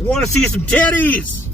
Want to see some titties?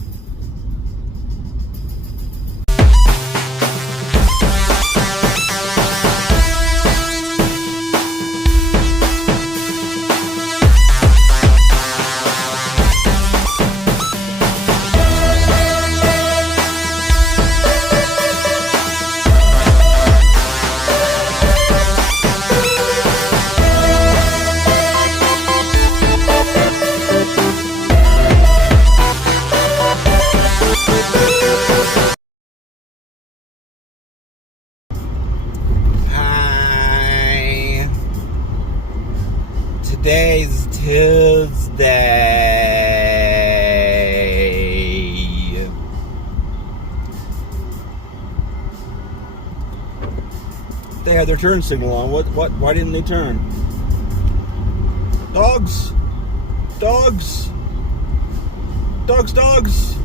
Today's Tuesday. They had their turn signal on. Why didn't they turn? Dogs. Dogs. Dogs, dogs.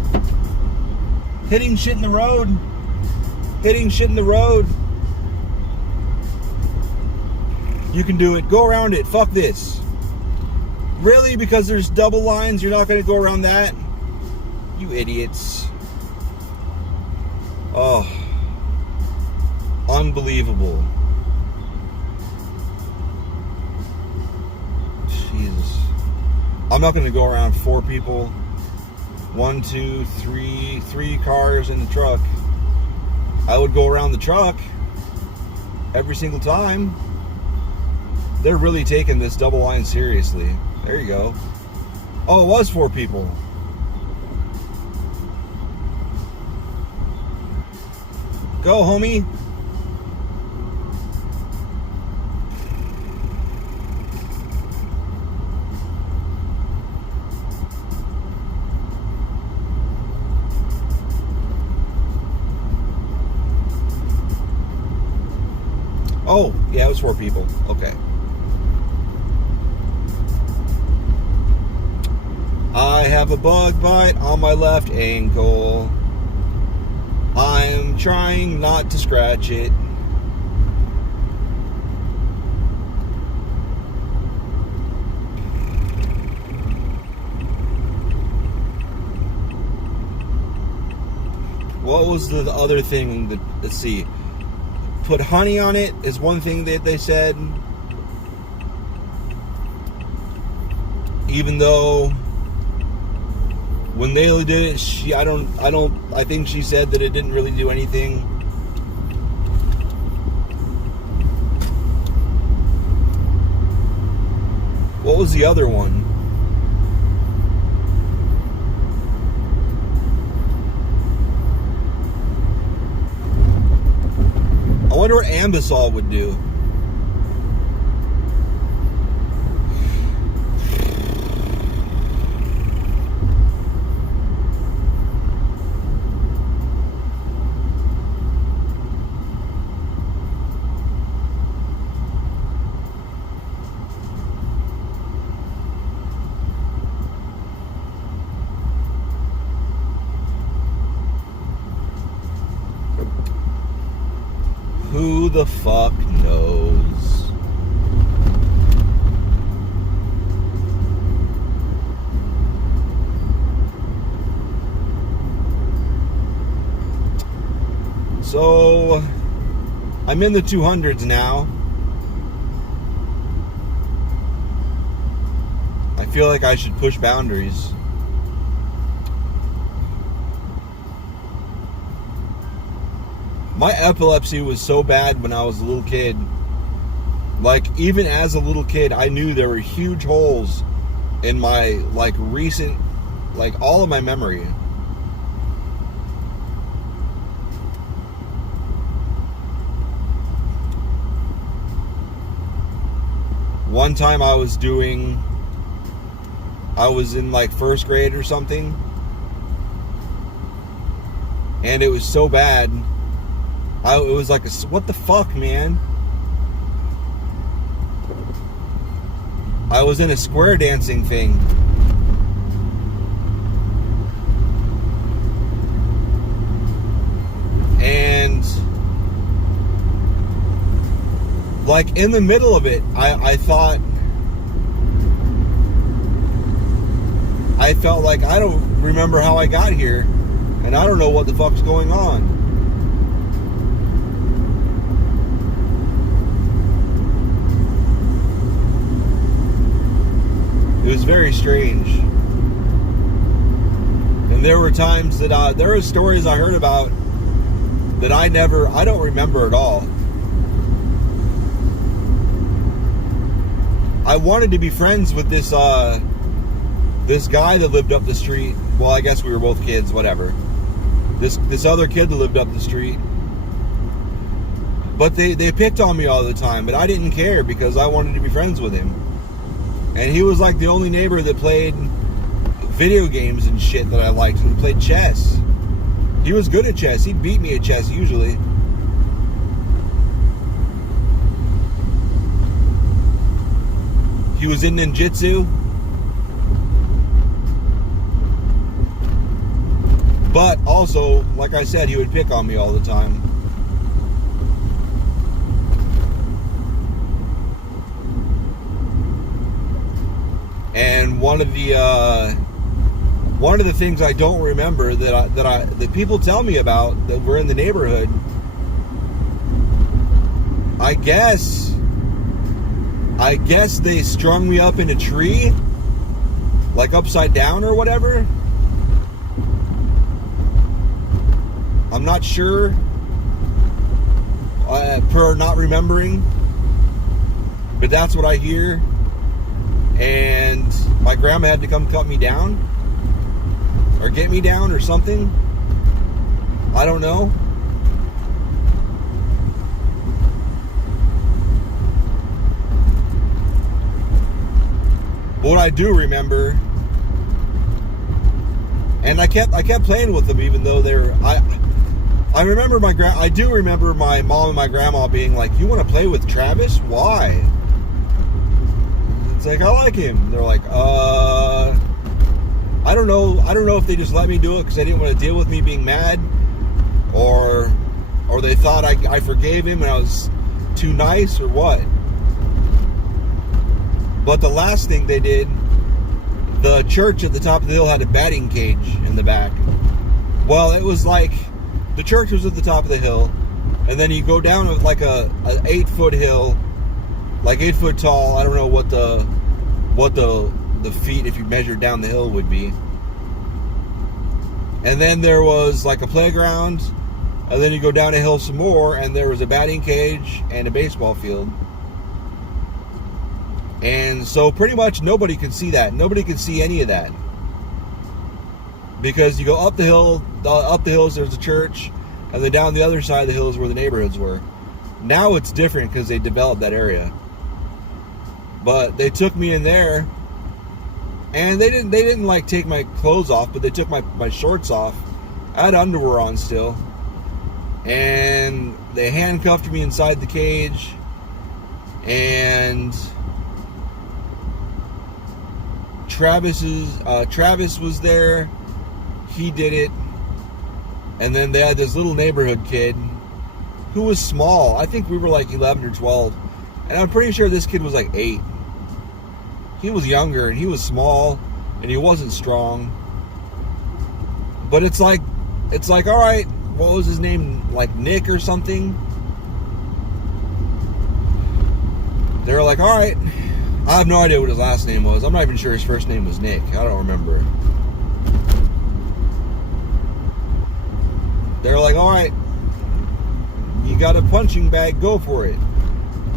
Hitting shit in the road. Hitting shit in the road. You can do it. Go around it. Fuck this. Really? Because there's double lines, you're not going to go around that? You idiots. Oh. Unbelievable. Jesus. I'm not going to go around 4 people. 1, 2, 3 cars in the truck. I would go around the truck every single time. They're really taking this double line seriously. There you go. Oh, it was 4 people. Go, homie. Oh, yeah, it was 4 people. Okay. I have a bug bite on my left ankle. I'm trying not to scratch it. What was the other thing that, let's see. Put honey on it is one thing that they said. Even though when Layla did it, I think she said that it didn't really do anything. What was the other one? I wonder what Ambisol would do. Who the fuck knows? So, I'm in the 200s now. I feel like I should push boundaries. My epilepsy was so bad when I was a little kid. Like, even as a little kid, I knew there were huge holes in my, like, recent, like, all of my memory. One time I was in, like, 1st grade or something. And it was so bad. It was like, what the fuck, man? I was in a square dancing thing. And, like, in the middle of it, I thought I felt like I don't remember how I got here, and I don't know what the fuck's going on. It was very strange. And there were times that there were stories I heard about that I don't remember at all. I wanted to be friends with this guy that lived up the street. Well, I guess we were both kids, whatever. This other kid that lived up the street. But they picked on me all the time, but I didn't care because I wanted to be friends with him. And he was like the only neighbor that played video games and shit that I liked. He played chess. He was good at chess. He'd beat me at chess usually. He was in ninjutsu. But also, like I said, he would pick on me all the time. And one of the things I don't remember that people tell me about that were in the neighborhood, I guess they strung me up in a tree, like upside down or whatever. I'm not sure, per not remembering, but that's what I hear. And my grandma had to come cut me down, or get me down, or something. I don't know. But what I do remember, and I kept playing with them, even though I remember I do remember my mom and my grandma being like, "You want to play with Travis? Why?" It's like, I like him. They're like, I don't know if they just let me do it because they didn't want to deal with me being mad, or they thought I forgave him and I was too nice, or what. But the last thing they did, the church at the top of the hill had a batting cage in the back. Well, it was like, the church was at the top of the hill, and then you go down like a 8-foot hill, like 8 foot tall. I don't know what the feet, if you measured down the hill, would be. And then there was like a playground, and then you go down a hill some more, and there was a batting cage and a baseball field. And so pretty much nobody could see that. Nobody could see any of that. Because you go up the hills there's a church, and then down the other side of the hills where the neighborhoods were. Now it's different because they developed that area. But they took me in there, and they didn't like take my clothes off, but they took my shorts off. I had underwear on still. And they handcuffed me inside the cage, and Travis was there. He did it. And then they had this little neighborhood kid who was small. I think we were like 11 or 12. And I'm pretty sure this kid was like 8. He was younger, and he was small, and he wasn't strong. But it's like, all right, what was his name? Like Nick or something? They were like, all right. I have no idea what his last name was. I'm not even sure his first name was Nick. I don't remember. They were like, all right, you got a punching bag, go for it.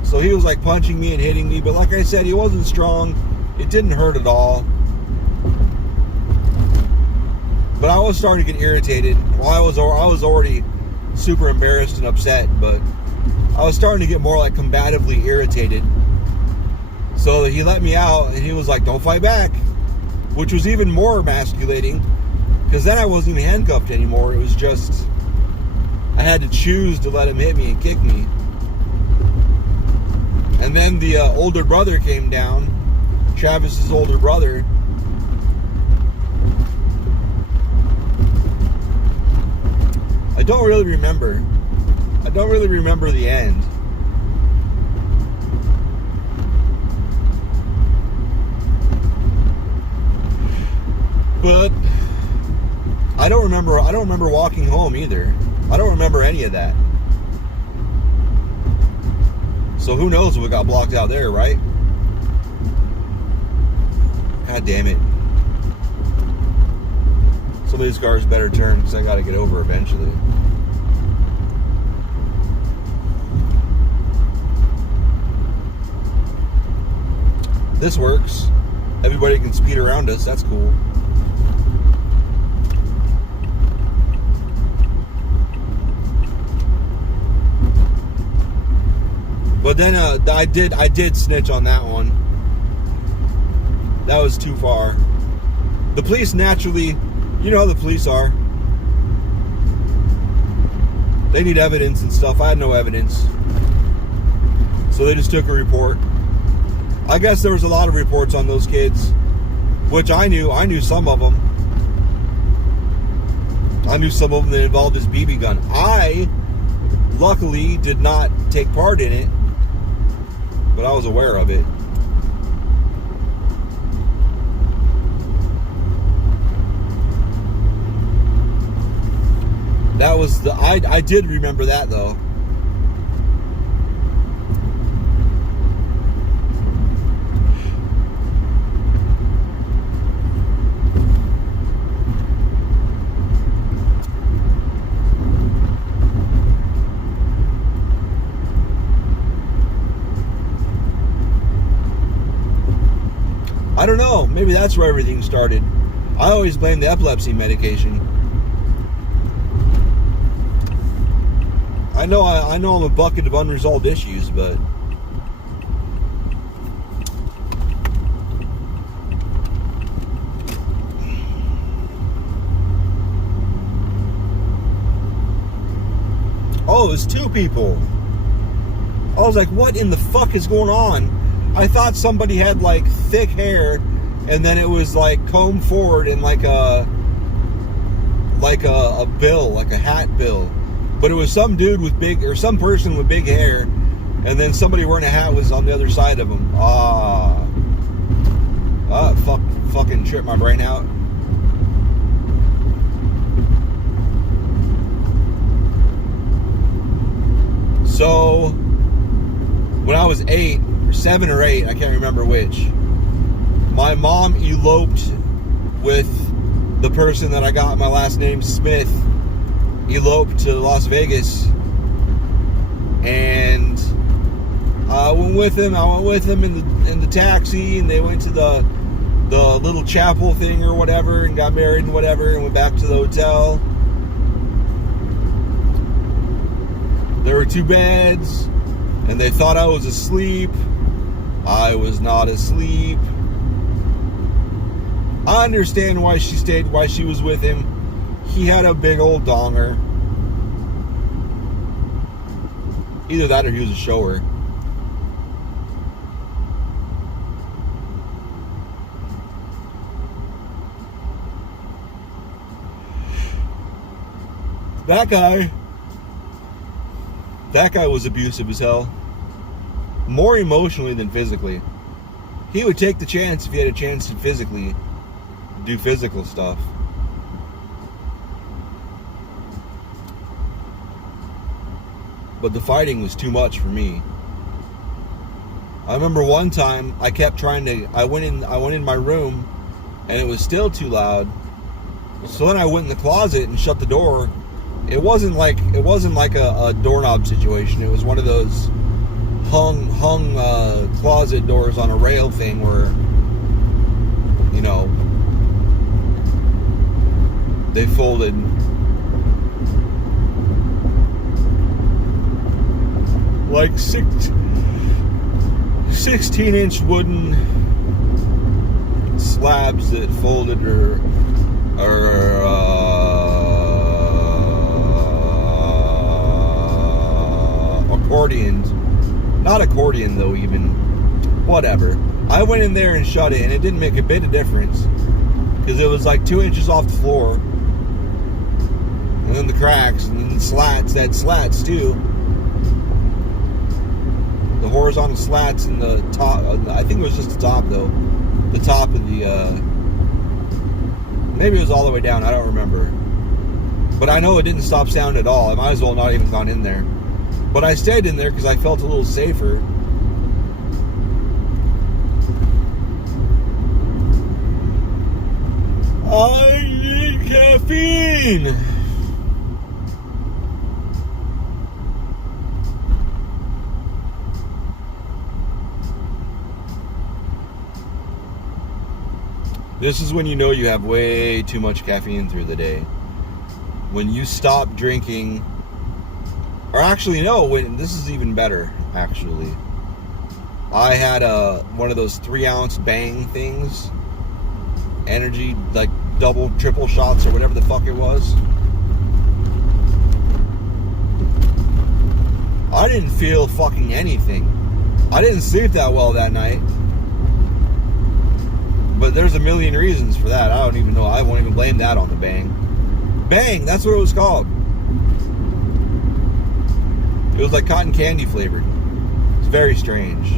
So he was like punching me and hitting me, but like I said, he wasn't strong. It didn't hurt at all. But I was starting to get irritated. Well, I was already super embarrassed and upset, but I was starting to get more like combatively irritated. So he let me out, and he was like, don't fight back, which was even more emasculating, because then I wasn't even handcuffed anymore. It was just, I had to choose to let him hit me and kick me. And then the older brother came down, Travis's older brother. I don't really remember the end. But I don't remember walking home either. I don't remember any of that. So who knows what got blocked out there, right? God damn it. Some of these cars better turn because I got to get over eventually. This works. Everybody can speed around us. That's cool. But then I did snitch on that one. That was too far. The police naturally, you know how the police are. They need evidence and stuff. I had no evidence. So they just took a report. I guess there was a lot of reports on those kids, which I knew. I knew some of them. I knew some of them that involved his BB gun. I, luckily, did not take part in it, but I was aware of it. That was the... I did remember that, though. I don't know. Maybe that's where everything started. I always blame the epilepsy medication. I know I'm a bucket of unresolved issues, but oh, it was two people. I was like, what in the fuck is going on? I thought somebody had like thick hair and then it was like combed forward in like a bill, like a hat bill. But it was some dude with big, or some person with big hair, and then somebody wearing a hat was on the other side of him. Fucking tripped my brain out. So, when I was 7 or 8, I can't remember which, my mom eloped with the person that I got my last name, Smith. Eloped to Las Vegas, and I went with him. In the taxi, and they went to the little chapel thing or whatever, and got married and whatever, and went back to the hotel. There were 2 beds, and they thought I was asleep. I was not asleep. I understand why she was with him. He had a big old donger. Either that or he was a shower. That guy was abusive as hell. More emotionally than physically. He would take the chance if he had a chance to physically do physical stuff. But the fighting was too much for me. I remember one time I kept trying to. I went in my room, and it was still too loud. So then I went in the closet and shut the door. It wasn't like a doorknob situation. It was one of those hung closet doors on a rail thing where, you know, they folded. Like 16-inch wooden slabs that folded or accordioned. Not accordion though, even. Whatever. I went in there and shut it, and it didn't make a bit of difference because it was like 2 inches off the floor, and then the cracks, and then the slats. They had slats too. The horizontal slats in the top. I think it was just the top though. The top of the Maybe it was all the way down. I don't remember. But I know it didn't stop sound at all. I might as well not even gone in there. But I stayed in there because I felt a little safer. I need caffeine. This is when you know you have way too much caffeine through the day. When you stop drinking, or actually no, when this is even better, actually. I had one of those 3-ounce Bang things, energy, like double, triple shots or whatever the fuck it was. I didn't feel fucking anything. I didn't sleep that well that night. But there's a million reasons for that. I don't even know. I won't even blame that on the Bang. Bang, that's what it was called. It was like cotton candy flavored. It's very strange.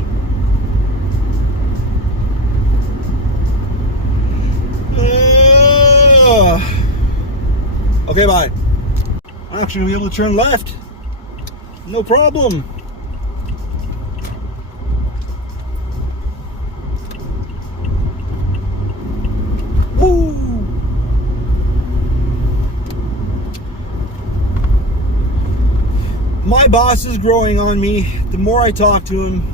Okay, bye. I'm actually going to be able to turn left. No problem. Woo! My boss is growing on me. The more I talk to him,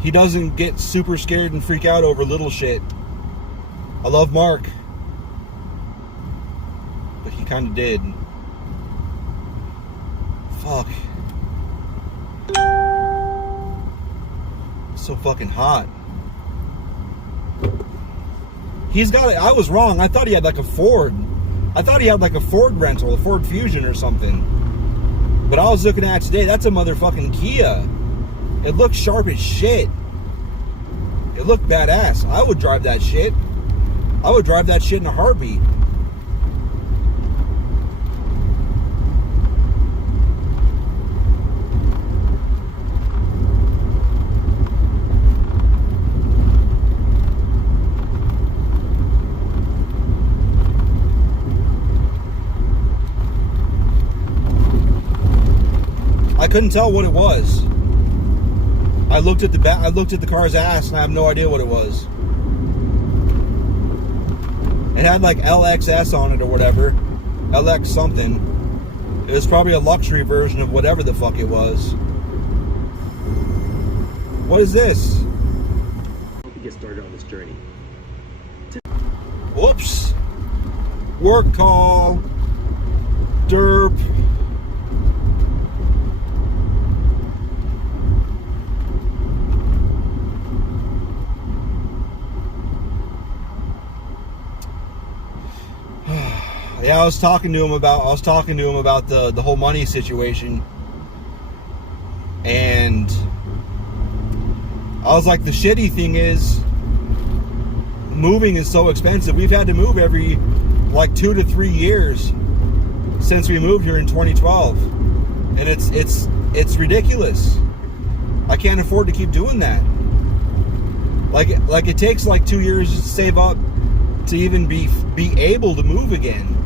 he doesn't get super scared and freak out over little shit. I love Mark, but he kind of did. Fuck. It's so fucking hot. He's got it. I was wrong. I thought he had like a Ford. I thought he had like a Ford rental, a Ford Fusion or something. But I was looking at it today. That's a motherfucking Kia. It looked sharp as shit. It looked badass. I would drive that shit. I would drive that shit in a heartbeat. I couldn't tell what it was. I looked at the car's ass and I have no idea what it was. It had like LXS on it or whatever. LX something. It was probably a luxury version of whatever the fuck it was. What is this? Hope you get started on this journey. Whoops. Work call. Derp. Yeah, I was talking to him about the whole money situation, and I was like, the shitty thing is, moving is so expensive. We've had to move every like 2 to 3 years since we moved here in 2012, and it's ridiculous. I can't afford to keep doing that. Like it takes like 2 years to save up to even be able to move again.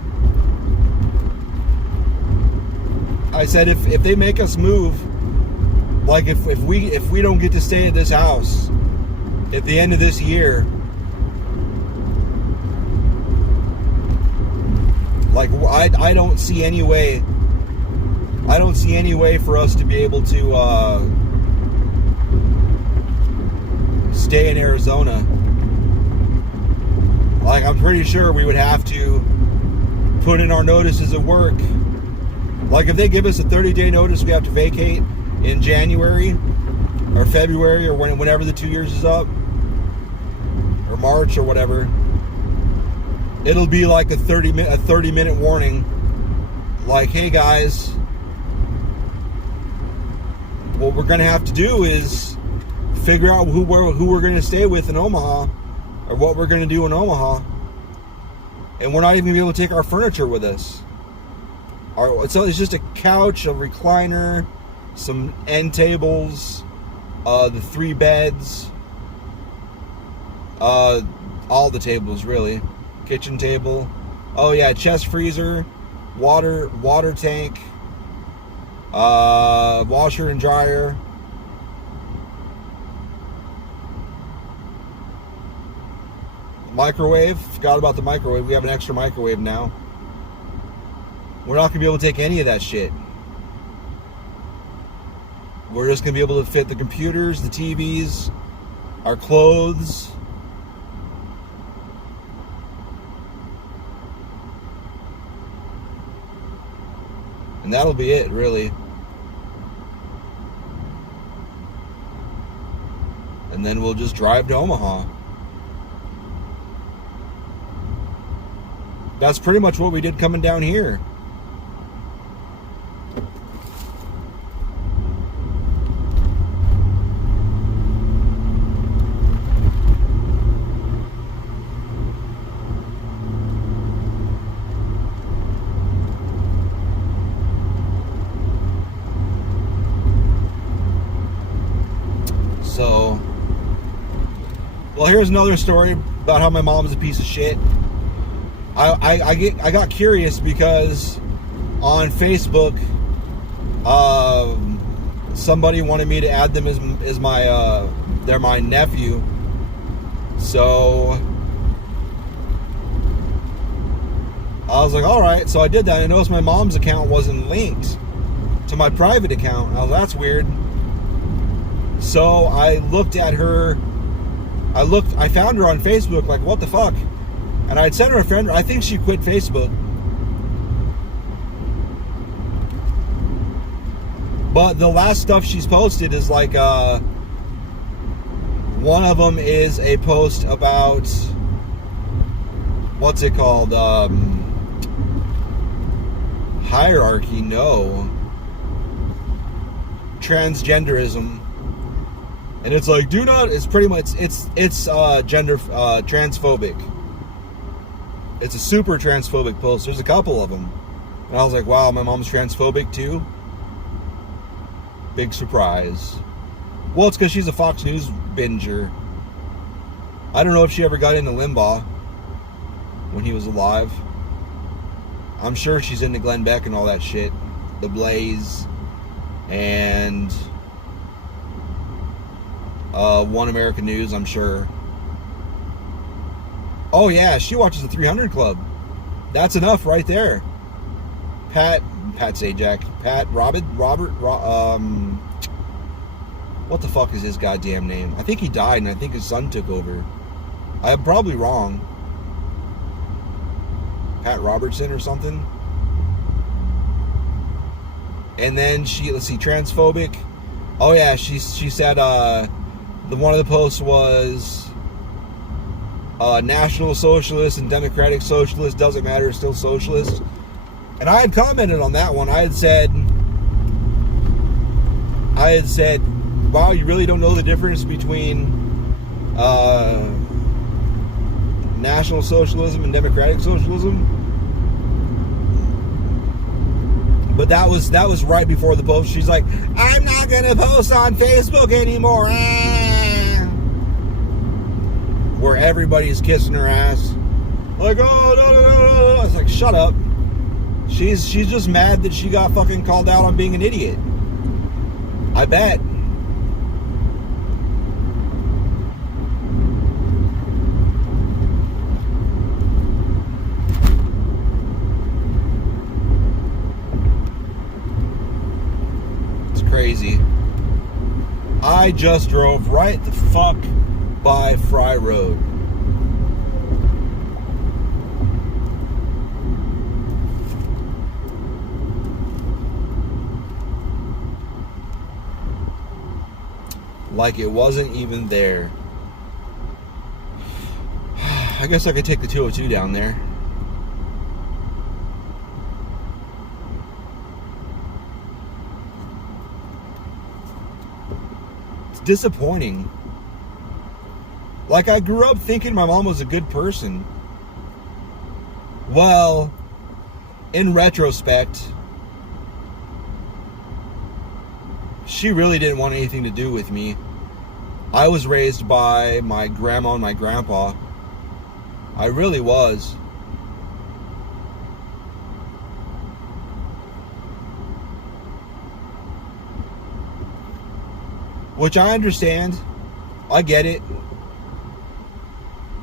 I said, if they make us move, like if we don't get to stay at this house at the end of this year, like I don't see any way for us to be able to stay in Arizona. Like, I'm pretty sure we would have to put in our notices of work. Like, if they give us a 30-day notice, we have to vacate in January or February or whenever the 2 years is up, or March or whatever. It'll be like a 30-minute warning. Like, hey guys, what we're gonna have to do is figure out who we're gonna stay with in Omaha, or what we're gonna do in Omaha, and we're not even gonna be able to take our furniture with us. So it's just a couch, a recliner, some end tables, the 3 beds, all the tables really, kitchen table. Oh yeah, chest freezer, water tank, washer and dryer. Microwave. Forgot about the microwave. We have an extra microwave now. We're not going to be able to take any of that shit. We're just going to be able to fit the computers, the TVs, our clothes. And that'll be it, really. And then we'll just drive to Omaha. That's pretty much what we did coming down here. So, well, here's another story about how my mom's a piece of shit. I got curious because on Facebook, somebody wanted me to add them as my they're my nephew. So I was like, all right. So I did that. I noticed my mom's account wasn't linked to my private account. I was like, that's weird. So I looked at her. I found her on Facebook. Like, what the fuck? And I'd sent her a friend. I think she quit Facebook. But the last stuff she's posted is like, one of them is a post about, what's it called? Hierarchy, no. Transgenderism. And it's like, it's pretty much, it's gender, transphobic. It's a super transphobic post. There's a couple of them. And I was like, wow, my mom's transphobic too? Big surprise. Well, it's because she's a Fox News binger. I don't know if she ever got into Limbaugh when he was alive. I'm sure she's into Glenn Beck and all that shit. The Blaze. And One American News, I'm sure. Oh yeah, she watches the 300 Club. That's enough right there. Pat Sajak. Robert, what the fuck is his goddamn name? I think he died and I think his son took over. I'm probably wrong. Pat Robertson or something. And then let's see, transphobic. Oh yeah, she said one of the posts was National Socialist and Democratic Socialist, doesn't matter, still socialist. And I had commented on that one. I had said, wow, you really don't know the difference between National Socialism and Democratic Socialism? But that was right before the post. She's like, I'm not gonna post on Facebook anymore. Where everybody's kissing her ass. Like, oh, no. I was like, shut up. She's just mad that she got fucking called out on being an idiot. I bet. It's crazy. I just drove right the fuck by Fry Road. Like it wasn't even there. I guess I could take the 202 down there. It's disappointing. Like, I grew up thinking my mom was a good person. Well, in retrospect, she really didn't want anything to do with me. I was raised by my grandma and my grandpa. I really was. Which I understand. I get it.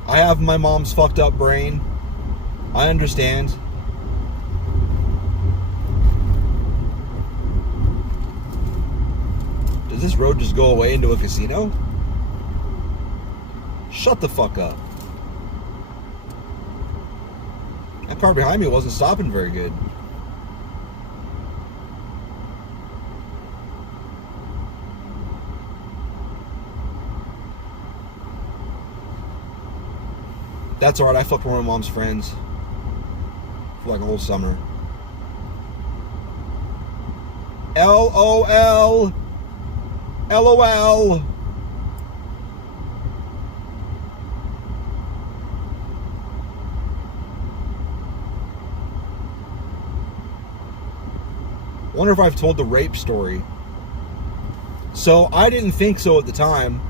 I have my mom's fucked up brain. I understand. Does this road just go away into a casino? Shut the fuck up. That car behind me wasn't stopping very good. That's alright, I fucked one of my mom's friends for like a whole summer. LOL. LOL. Wonder if I've told the rape story. So I didn't think so at the time.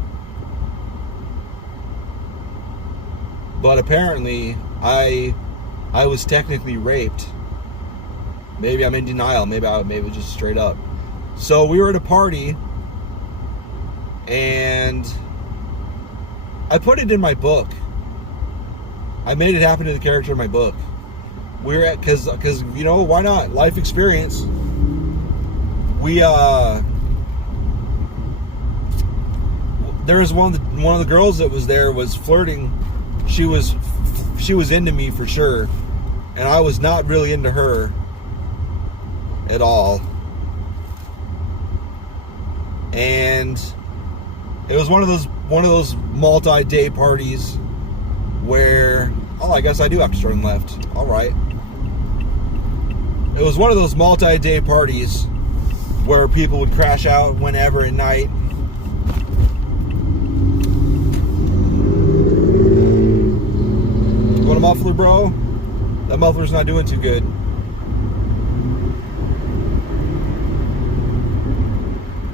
But apparently, I was technically raped. Maybe I'm in denial. Maybe it was just straight up. So we were at a party, and I put it in my book. I made it happen to the character in my book. We were at, because you know, why not? Life experience. There was one of the girls that was there was flirting. She was into me for sure, and I was not really into her at all. And it was one of those multi-day parties where, oh, I guess I do have to turn left. All right. It was one of those multi-day parties where people would crash out whenever at night. Want a muffler, bro? That muffler's not doing too good.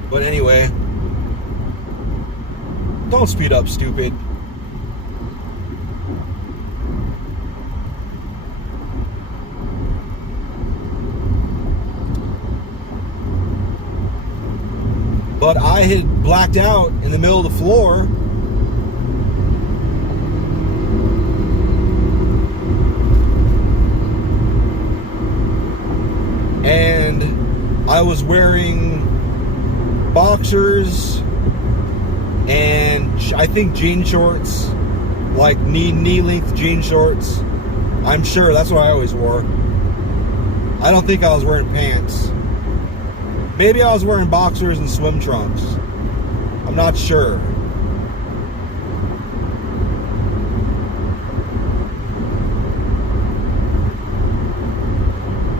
But anyway, don't speed up, stupid. But I had blacked out in the middle of the floor. And I was wearing boxers and I think jean shorts, like knee-length jean shorts. I'm sure that's what I always wore. I don't think I was wearing pants. Maybe I was wearing boxers and swim trunks. I'm not sure.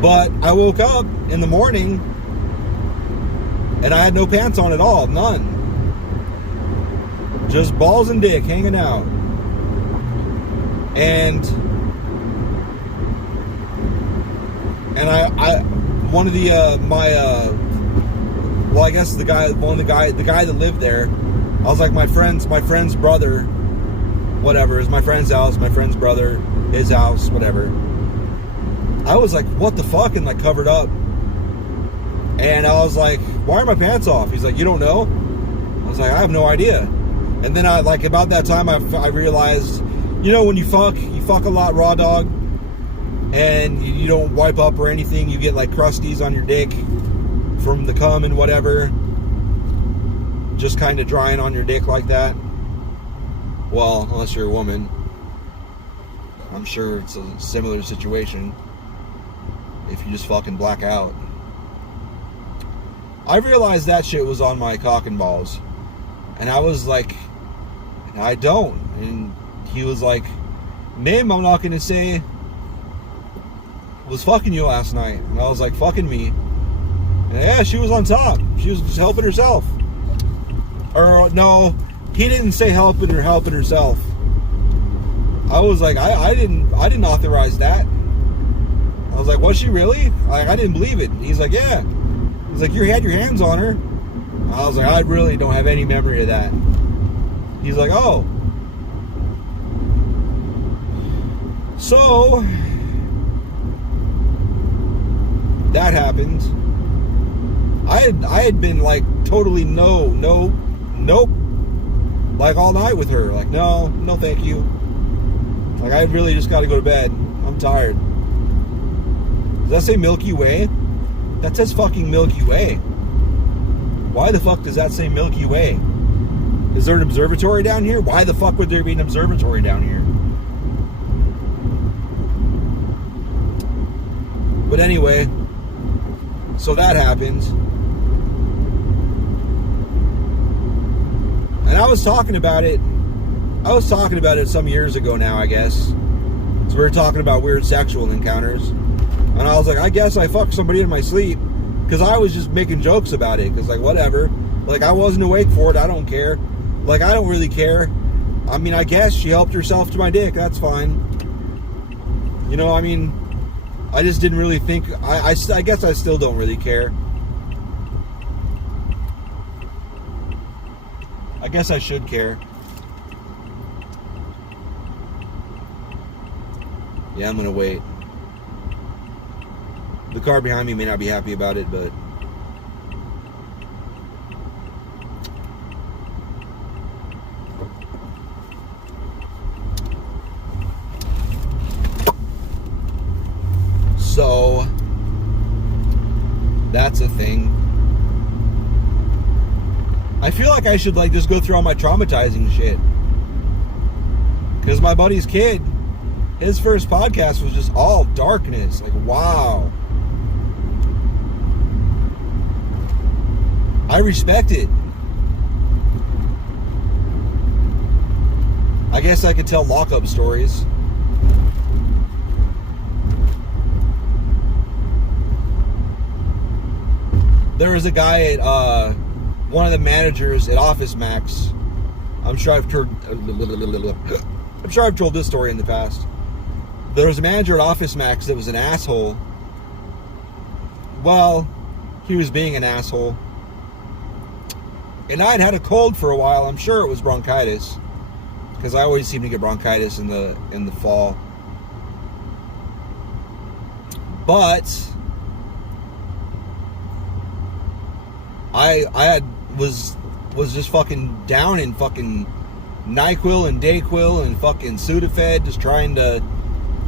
But I woke up in the morning and I had no pants on at all. None. Just balls and dick hanging out. And I one of the well, I guess the guy that lived there, I was like, my friend's brother, whatever, is my friend's house, my friend's brother, his house, whatever. I was like, what the fuck? And like covered up. And I was like, why are my pants off? He's like, you don't know? I was like, I have no idea. And then I, like, about that time, I realized, you know, when you fuck a lot raw dog, and you don't wipe up or anything, you get like crusties on your dick from the cum and whatever, just kind of drying on your dick like that. Well, unless you're a woman, I'm sure it's a similar situation if you just fucking black out. I realized that shit was on my cock and balls, and I was like, I don't. And he was like, name I'm not gonna say was fucking you last night. And I was like, fucking me. And yeah, she was on top. She was just helping herself. Or no, he didn't say helping herself. I was like, I didn't authorize that. I was like, was she really? I didn't believe it. He's like, yeah. He's like, you had your hands on her. I was like, I really don't have any memory of that. He's like, oh. So, that happened. I had been like totally nope, like all night with her. Like, no thank you. Like, I really just got to go to bed. I'm tired. Does that say Milky Way? That says fucking Milky Way. Why the fuck does that say Milky Way? Is there an observatory down here? Why the fuck would there be an observatory down here? But anyway, so that happened. And I was talking about it some years ago now, I guess. So we were talking about weird sexual encounters. And I was like, I guess I fucked somebody in my sleep. Because I was just making jokes about it. Because, like, whatever. Like, I wasn't awake for it. I don't care. Like, I don't really care. I mean, I guess she helped herself to my dick. That's fine. You know, I mean, I just didn't really think... I guess I still don't really care. I guess I should care. Yeah, I'm gonna wait. The car behind me may not be happy about it, but... So... that's a thing. I feel like I should, like, just go through all my traumatizing shit. Because my buddy's kid, his first podcast was just all darkness. Like, wow. I respect it. I guess I could tell lockup stories. There was a guy at, one of the managers at Office Max. I'm sure I've told this story in the past. There was a manager at Office Max that was an asshole. Well, he was being an asshole. And I'd had a cold for a while. I'm sure it was bronchitis, because I always seem to get bronchitis in the fall. But I was just fucking down in fucking NyQuil and Dayquil and fucking Sudafed, just trying to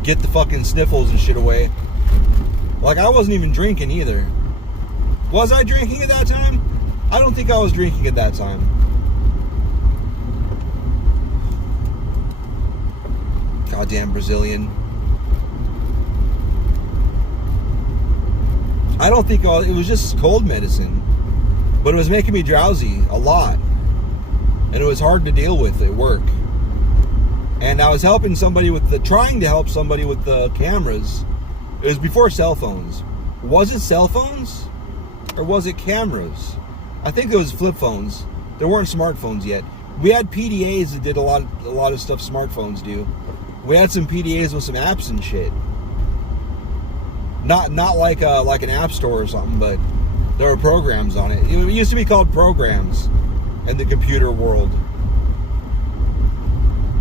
get the fucking sniffles and shit away. Like, I wasn't even drinking either. Was I drinking at that time? I don't think I was drinking at that time. Goddamn Brazilian. I don't think it was just cold medicine. But it was making me drowsy a lot. And it was hard to deal with at work. And I was helping somebody trying to help somebody with the cameras. It was before cell phones. Was it cell phones? Or was it cameras? I think it was flip phones. There weren't smartphones yet. We had PDAs that did a lot of stuff smartphones do. We had some PDAs with some apps and shit. Not like an app store or something, but there were programs on it. It used to be called programs in the computer world,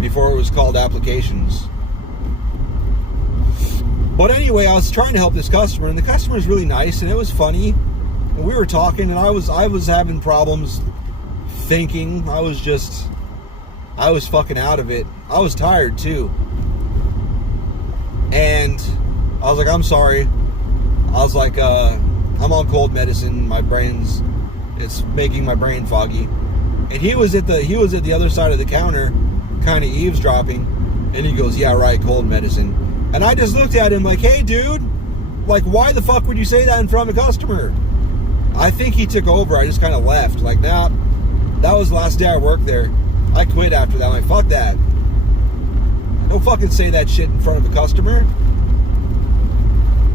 before it was called applications. But anyway, I was trying to help this customer, and the customer was really nice, and it was funny. And we were talking, and I was having problems thinking. I was fucking out of it. I was tired too. And I was like, I'm sorry. I was like, I'm on cold medicine. It's making my brain foggy. And he was at the other side of the counter, kind of eavesdropping. And he goes, yeah, right, cold medicine. And I just looked at him like, hey, dude, like, why the fuck would you say that in front of a customer? I think he took over. I just kind of left. Like, nah, that was the last day I worked there. I quit after that. I'm like, fuck that. Don't fucking say that shit in front of a customer.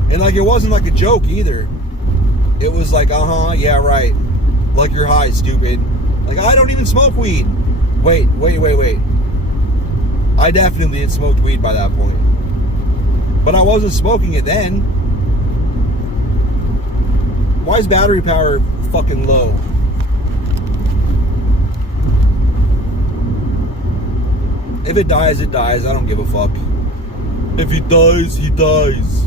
And, like, it wasn't like a joke either. It was like, yeah, right. Like, you're high, stupid. Like, I don't even smoke weed. Wait. I definitely had smoked weed by that point. But I wasn't smoking it then. Why is battery power fucking low? If it dies, it dies. I don't give a fuck. If he dies, he dies.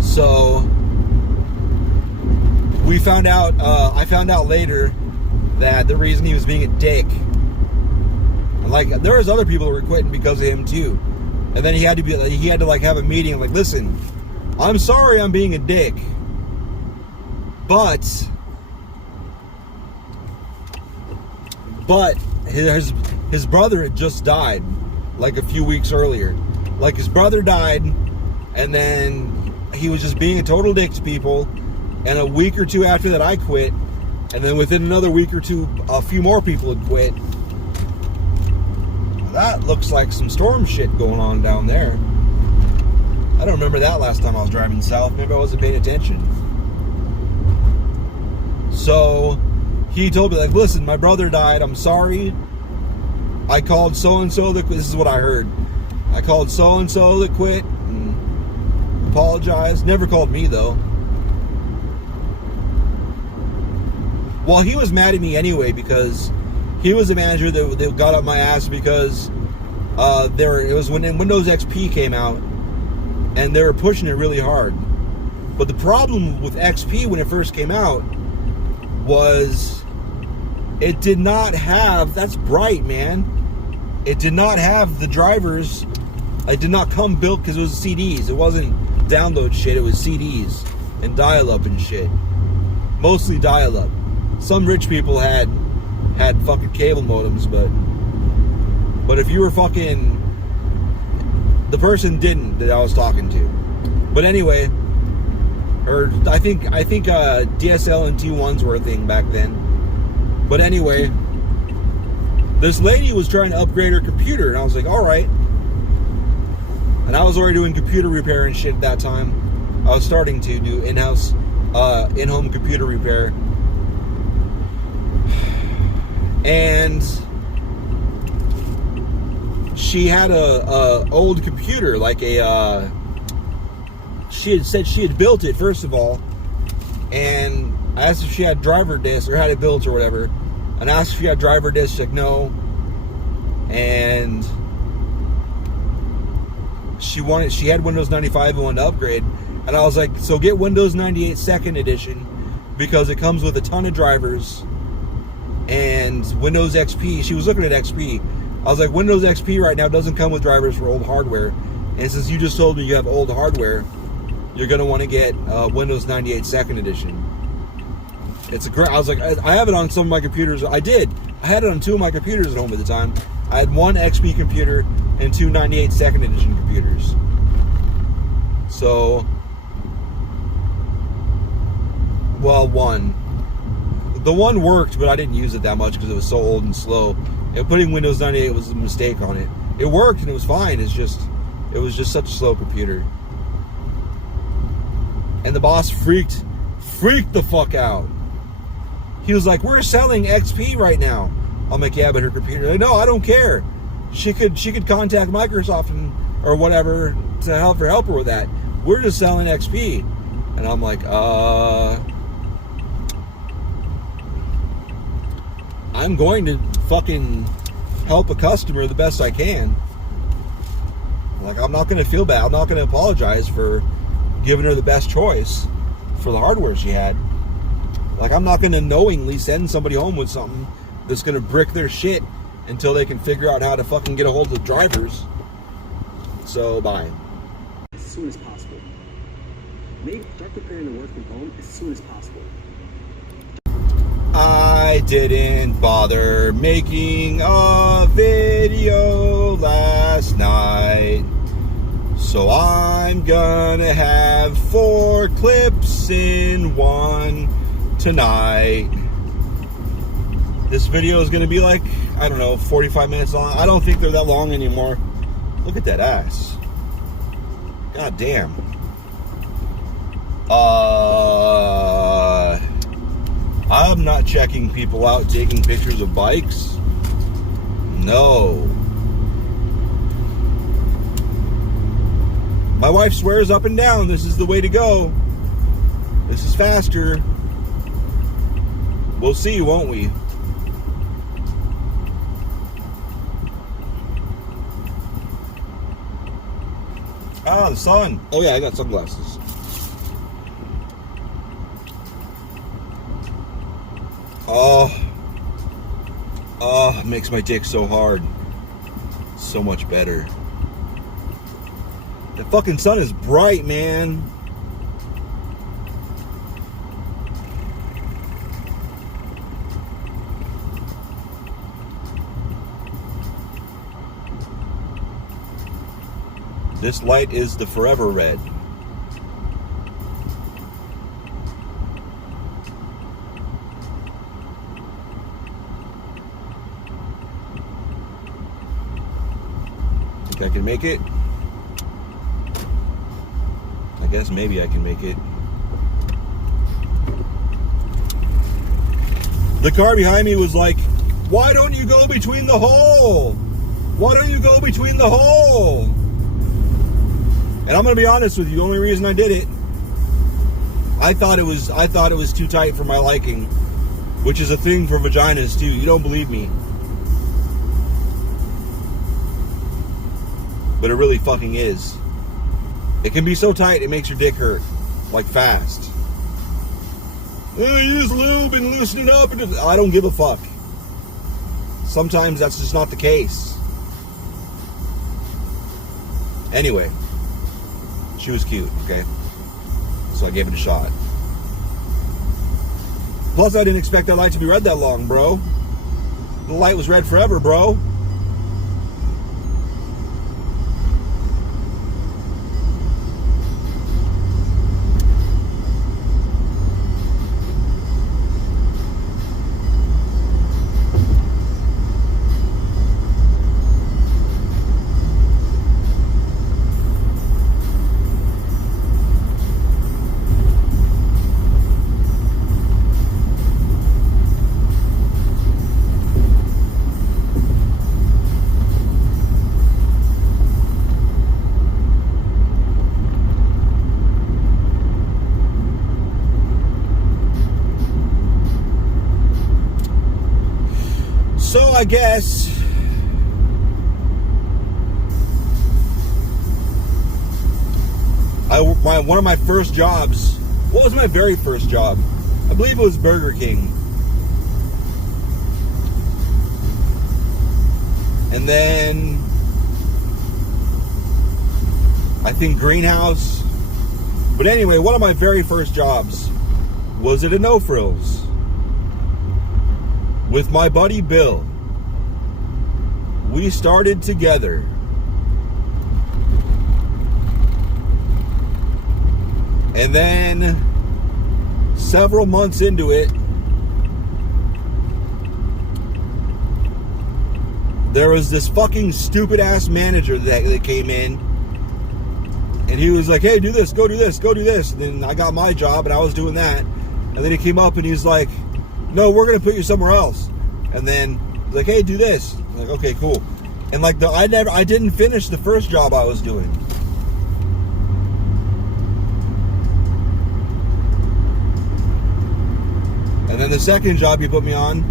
So we found out. I found out later that the reason he was being a dick, like, there was other people who were quitting because of him too. And then he had to like have a meeting, like, listen, I'm sorry I'm being a dick, but his brother had just died like a few weeks earlier. Like, his brother died, and then he was just being a total dick to people. And a week or two after that, I quit. And then within another week or two, a few more people had quit. That looks like some storm shit going on down there. I don't remember that last time I was driving south. Maybe I wasn't paying attention. So he told me, like, listen, my brother died. I'm sorry. I called so-and-so that quit. This is what I heard. I called so-and-so that quit and apologized. Never called me, though. Well, he was mad at me anyway because he was the manager that got up my ass because it was when Windows XP came out and they were pushing it really hard. But the problem with XP when it first came out was it did not have, that's bright, man. It did not have the drivers. It did not come built because it was CDs. It wasn't download shit. It was CDs and dial-up and shit. Mostly dial-up. Some rich people had fucking cable modems, but if you were fucking, the person didn't that I was talking to. But anyway, I think DSL and T1s were a thing back then. But anyway, this lady was trying to upgrade her computer, and I was like, all right. And I was already doing computer repair and shit at that time. I was starting to do in-house, in-home computer repair. And she had a old computer, like she had said she had built it, first of all, and I asked if she had driver disk or had it built or whatever, and I asked if she had driver disk. She's like, no. And she had Windows 95 and wanted to upgrade, and I was like, so get Windows 98 second edition because it comes with a ton of drivers. And Windows XP, she was looking at XP. I was like, Windows XP right now doesn't come with drivers for old hardware. And since you just told me you have old hardware, you're going to want to get Windows 98 second edition. It's a great, I was like, I have it on some of my computers. I did. I had it on two of my computers at home at the time. I had one XP computer and two 98 second edition computers. So, well, one. The one worked, but I didn't use it that much because it was so old and slow. And putting Windows 98 was a mistake on it. It worked and it was fine. It was just such a slow computer. And the boss freaked the fuck out. He was like, "We're selling XP right now." I'm like, "Yeah, but her computer." Like, "No, I don't care. She could contact Microsoft or whatever to help her with that. We're just selling XP." And I'm like, I'm going to fucking help a customer the best I can. Like, I'm not going to feel bad. I'm not going to apologize for giving her the best choice for the hardware she had. Like, I'm not going to knowingly send somebody home with something that's going to brick their shit until they can figure out how to fucking get a hold of the drivers. So, bye. As soon as possible. Start preparing to work from home as soon as possible. I didn't bother making a video last night, so I'm gonna have 4 clips in one tonight. This video is gonna be like, I don't know, 45 minutes long. I don't think they're that long anymore. Look at that ass. God damn. I'm not checking people out taking pictures of bikes. No. My wife swears up and down this is the way to go. This is faster. We'll see, won't we? Ah, the sun. Oh yeah, I got sunglasses. Oh, it makes my dick so hard. So much better. The fucking sun is bright, man. This light is the forever red. Think I can make it? I guess maybe I can make it. The car behind me was like, why don't you go between the hole? Why don't you go between the hole? And I'm gonna be honest with you, the only reason I did it, I thought it was too tight for my liking, which is a thing for vaginas too. You don't believe me. But it really fucking is. It can be so tight it makes your dick hurt. Like fast. Use lube and loosen it up. I don't give a fuck. Sometimes that's just not the case. Anyway. She was cute, okay? So I gave it a shot. Plus I didn't expect that light to be red that long, bro. The light was red forever, bro. So I guess one of my first jobs, what was my very first job? I believe it was Burger King. And then I think Greenhouse. But anyway, one of my very first jobs was at a No Frills with my buddy Bill. We started together. And then several months into it, there was this fucking stupid ass manager that came in, and he was like, hey, do this, go do this, go do this. And then I got my job and I was doing that. And then he came up and he's like, no, we're gonna put you somewhere else. And then he's like, hey, do this. I'm like, okay, cool. And like I didn't finish the first job I was doing. And then the second job he put me on,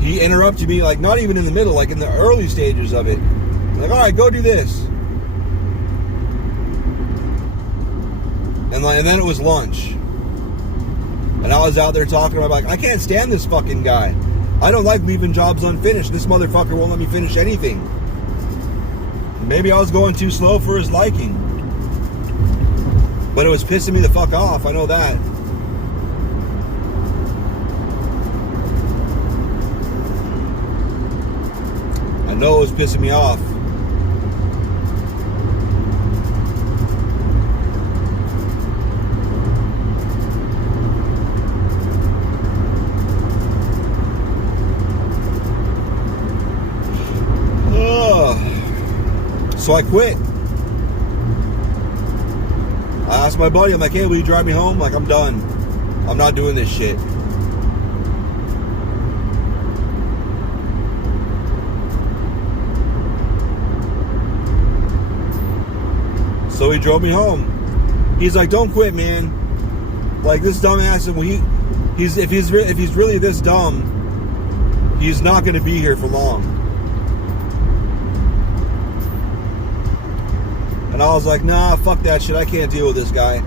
he interrupted me, like not even in the middle, like in the early stages of it. Like, all right, go do this. And then it was lunch. And I was out there talking about, like, I can't stand this fucking guy. I don't like leaving jobs unfinished. This motherfucker won't let me finish anything. Maybe I was going too slow for his liking. But it was pissing me the fuck off, I know that. I know it was pissing me off. So I quit. I asked my buddy, I'm like, hey, will you drive me home? Like, I'm done. I'm not doing this shit. So he drove me home. He's like, don't quit, man. Like this dumbass, and if he's really this dumb, he's not going to be here for long. And I was like, nah, fuck that shit. I can't deal with this guy.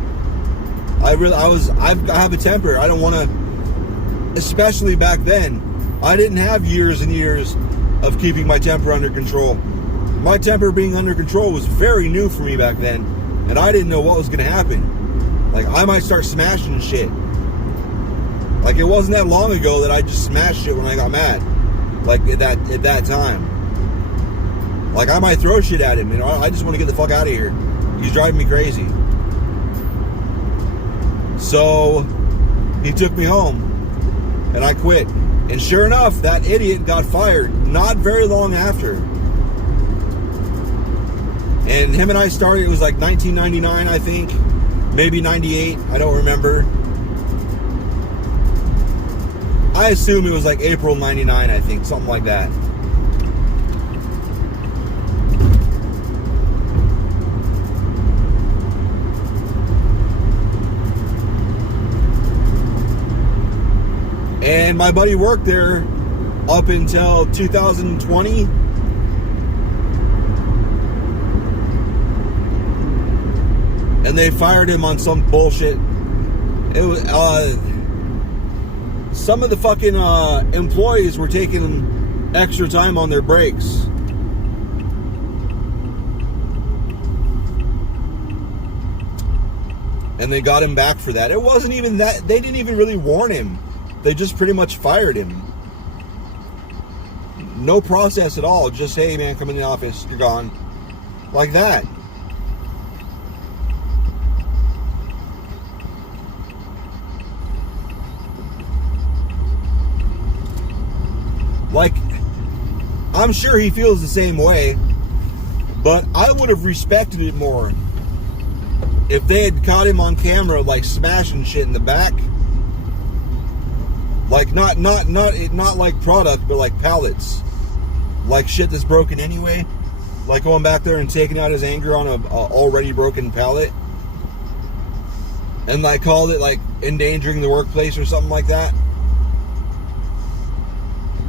I have a temper. I don't want to, especially back then. I didn't have years and years of keeping my temper under control. My temper being under control was very new for me back then, and I didn't know what was going to happen. Like, I might start smashing shit. Like, it wasn't that long ago that I just smashed shit when I got mad. Like, at that time. Like, I might throw shit at him, you know. I just want to get the fuck out of here. He's driving me crazy. So, he took me home, and I quit. And sure enough, that idiot got fired not very long after. And him and I started, it was like 1999, I think. Maybe 98, I don't remember. I assume it was like April 99, I think, something like that. And my buddy worked there up until 2020. And they fired him on some bullshit. It was some of the fucking employees were taking extra time on their breaks. And they got him back for that. It wasn't even that, they didn't even really warn him. They just pretty much fired him. No process at all. Just, hey man, come in the office, you're gone. Like that. Like, I'm sure he feels the same way, but I would have respected it more if they had caught him on camera, like smashing shit in the back. Like not like product, but like pallets, like shit that's broken anyway. Like going back there and taking out his anger on a already broken pallet, and like called it like endangering the workplace or something like that.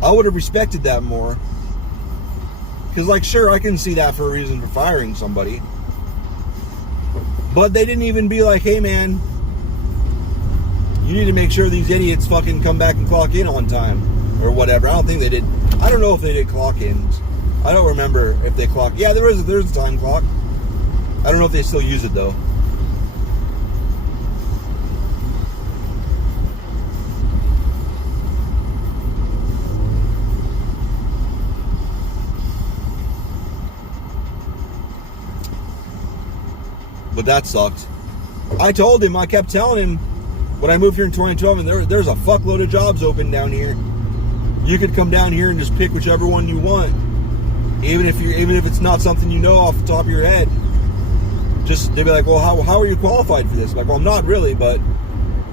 I would have respected that more. Because like, sure, I can see that for a reason for firing somebody, but they didn't even be like, hey man, you need to make sure these idiots fucking come back and clock in on time or whatever. I don't think they did. I don't know if they did clock-ins. I don't remember if they clocked. Yeah, there's a time clock. I don't know if they still use it though. But that sucked. I told him, I kept telling him when I moved here in 2012, and there's a fuckload of jobs open down here. You could come down here and just pick whichever one you want, even if it's not something you know off the top of your head. Just they'd be like, well, how are you qualified for this? I'm like, well, I'm not really, but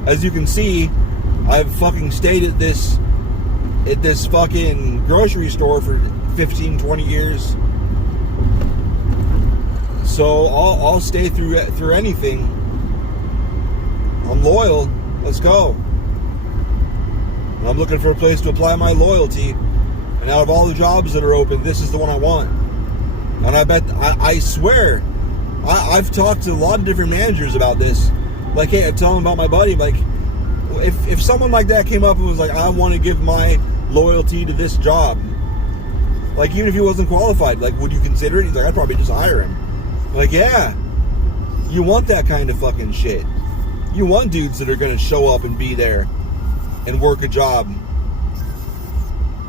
as you can see, I've fucking stayed at this fucking grocery store for 15, 20 years. So I'll stay through anything. I'm loyal. Let's go. And I'm looking for a place to apply my loyalty. And out of all the jobs that are open, this is the one I want. And I swear, I've talked to a lot of different managers about this. Like, hey, I'm telling them about my buddy. Like, if someone like that came up and was like, I want to give my loyalty to this job. Like, even if he wasn't qualified, like, would you consider it? He's like, I'd probably just hire him. Like, yeah, you want that kind of fucking shit. You want dudes that are going to show up and be there and work a job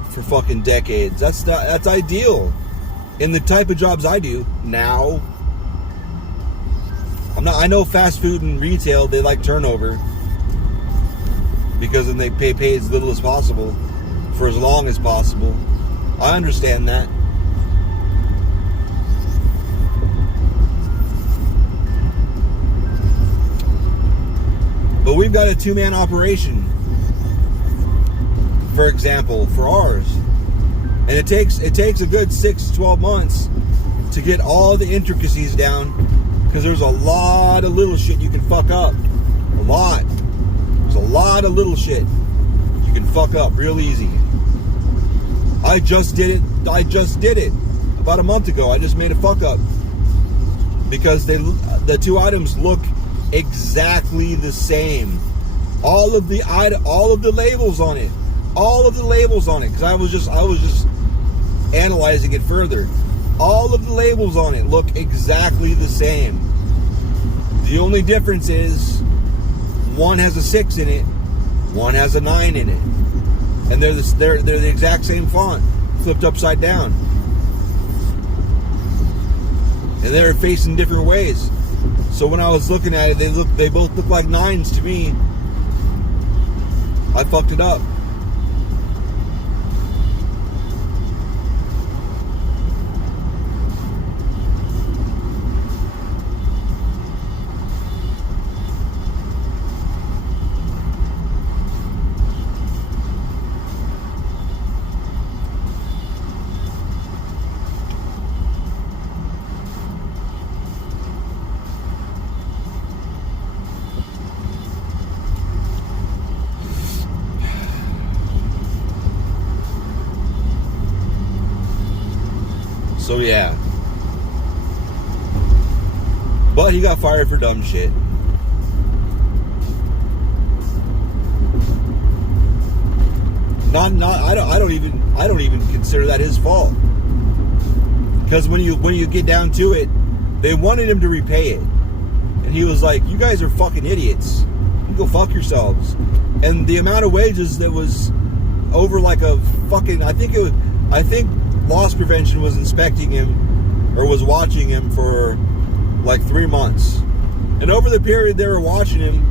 for fucking decades. That's ideal in the type of jobs I do now. I know fast food and retail, they like turnover because then they pay as little as possible for as long as possible. I understand that. But we've got a 2-man operation, for example, for ours. And it takes a good 6 to 12 months to get all the intricacies down, because there's a lot of little shit you can fuck up. A lot. There's a lot of little shit you can fuck up real easy. I just did it about a month ago. I just made a fuck up because the two items look exactly the same. All of the labels on it, because I was just analyzing it further. All of the labels on it look exactly the same. The only difference is one has a 6 in it, one has a 9 in it, and they're the exact same font, flipped upside down, and they're facing different ways. So when I was looking at it, they both look like 9s to me. I fucked it up. So yeah. But he got fired for dumb shit. I don't even consider that his fault. Because when you get down to it, they wanted him to repay it. And he was like, "You guys are fucking idiots. You go fuck yourselves." And the amount of wages that was over like a fucking I think loss prevention was inspecting him or was watching him for like 3 months. And over the period they were watching him,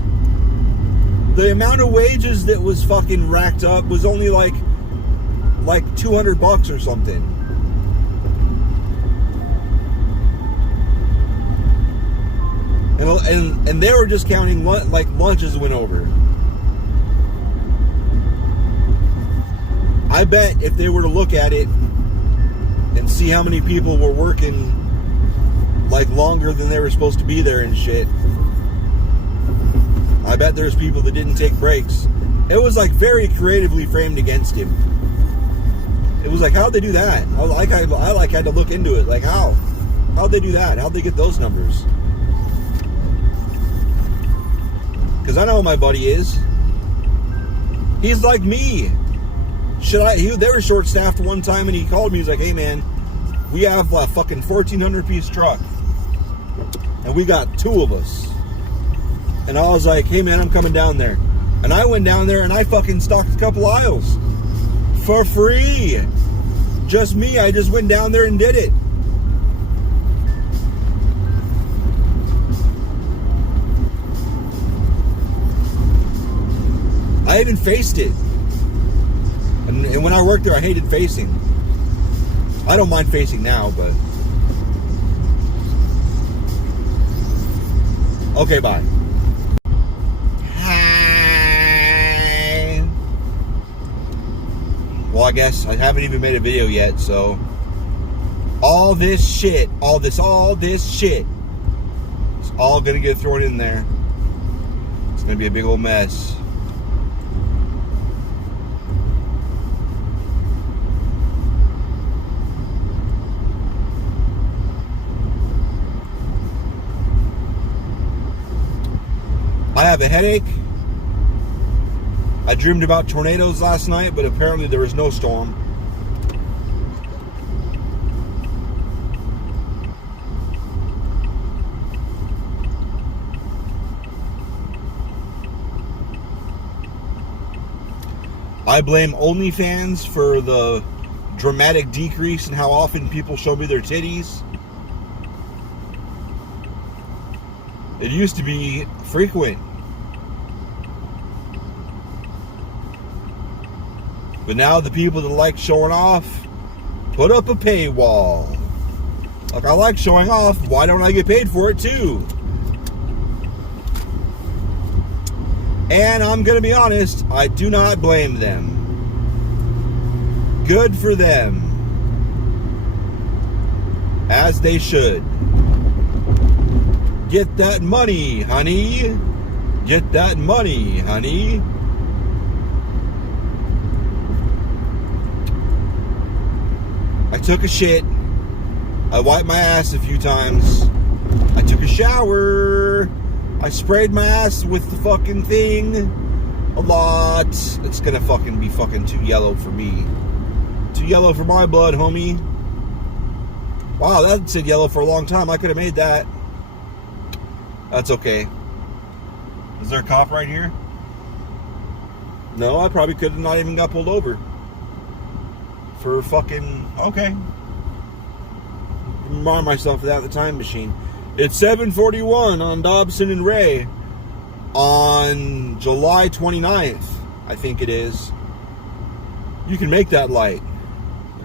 the amount of wages that was fucking racked up was only like $200 or something. And they were just counting like lunches went over. I bet if they were to look at it and see how many people were working like longer than they were supposed to be there and shit, I bet there's people that didn't take breaks. It was like very creatively framed against him. It was like, how'd they do that? I had to look into it. Like, how'd they do that? How'd they get those numbers? Because I know who my buddy is. He's like me. They were short-staffed one time, and he called me. He's like, "Hey, man, we have a fucking 1,400-piece truck, and we got 2 of us." And I was like, "Hey, man, I'm coming down there." And I went down there, and I fucking stocked a couple aisles for free. Just me. I just went down there and did it. I even faced it. And when I worked there, I hated facing. I don't mind facing now, but... Okay, bye. Hi. Well, I guess I haven't even made a video yet, so... All this shit, it's all gonna get thrown in there. It's gonna be a big old mess. I have a headache. I dreamed about tornadoes last night, but apparently there was no storm. I blame OnlyFans for the dramatic decrease in how often people show me their titties. It used to be frequent. But now the people that like showing off put up a paywall. Like, I like showing off, why don't I get paid for it too? And I'm gonna be honest, I do not blame them. Good for them. As they should. Get that money, honey. Get that money, honey. I took a shit. I wiped my ass a few times. I took a shower. I sprayed my ass with the fucking thing a lot. It's gonna fucking be fucking too yellow for me. Too yellow for my blood, homie. Wow, that said yellow for a long time. I could have made that. That's okay. Is there a cop right here? No, I probably could have not even got pulled over. For fucking... Okay. Remind myself of that in the time machine. It's 7:41 on Dobson and Ray on July 29th, I think it is. You can make that light.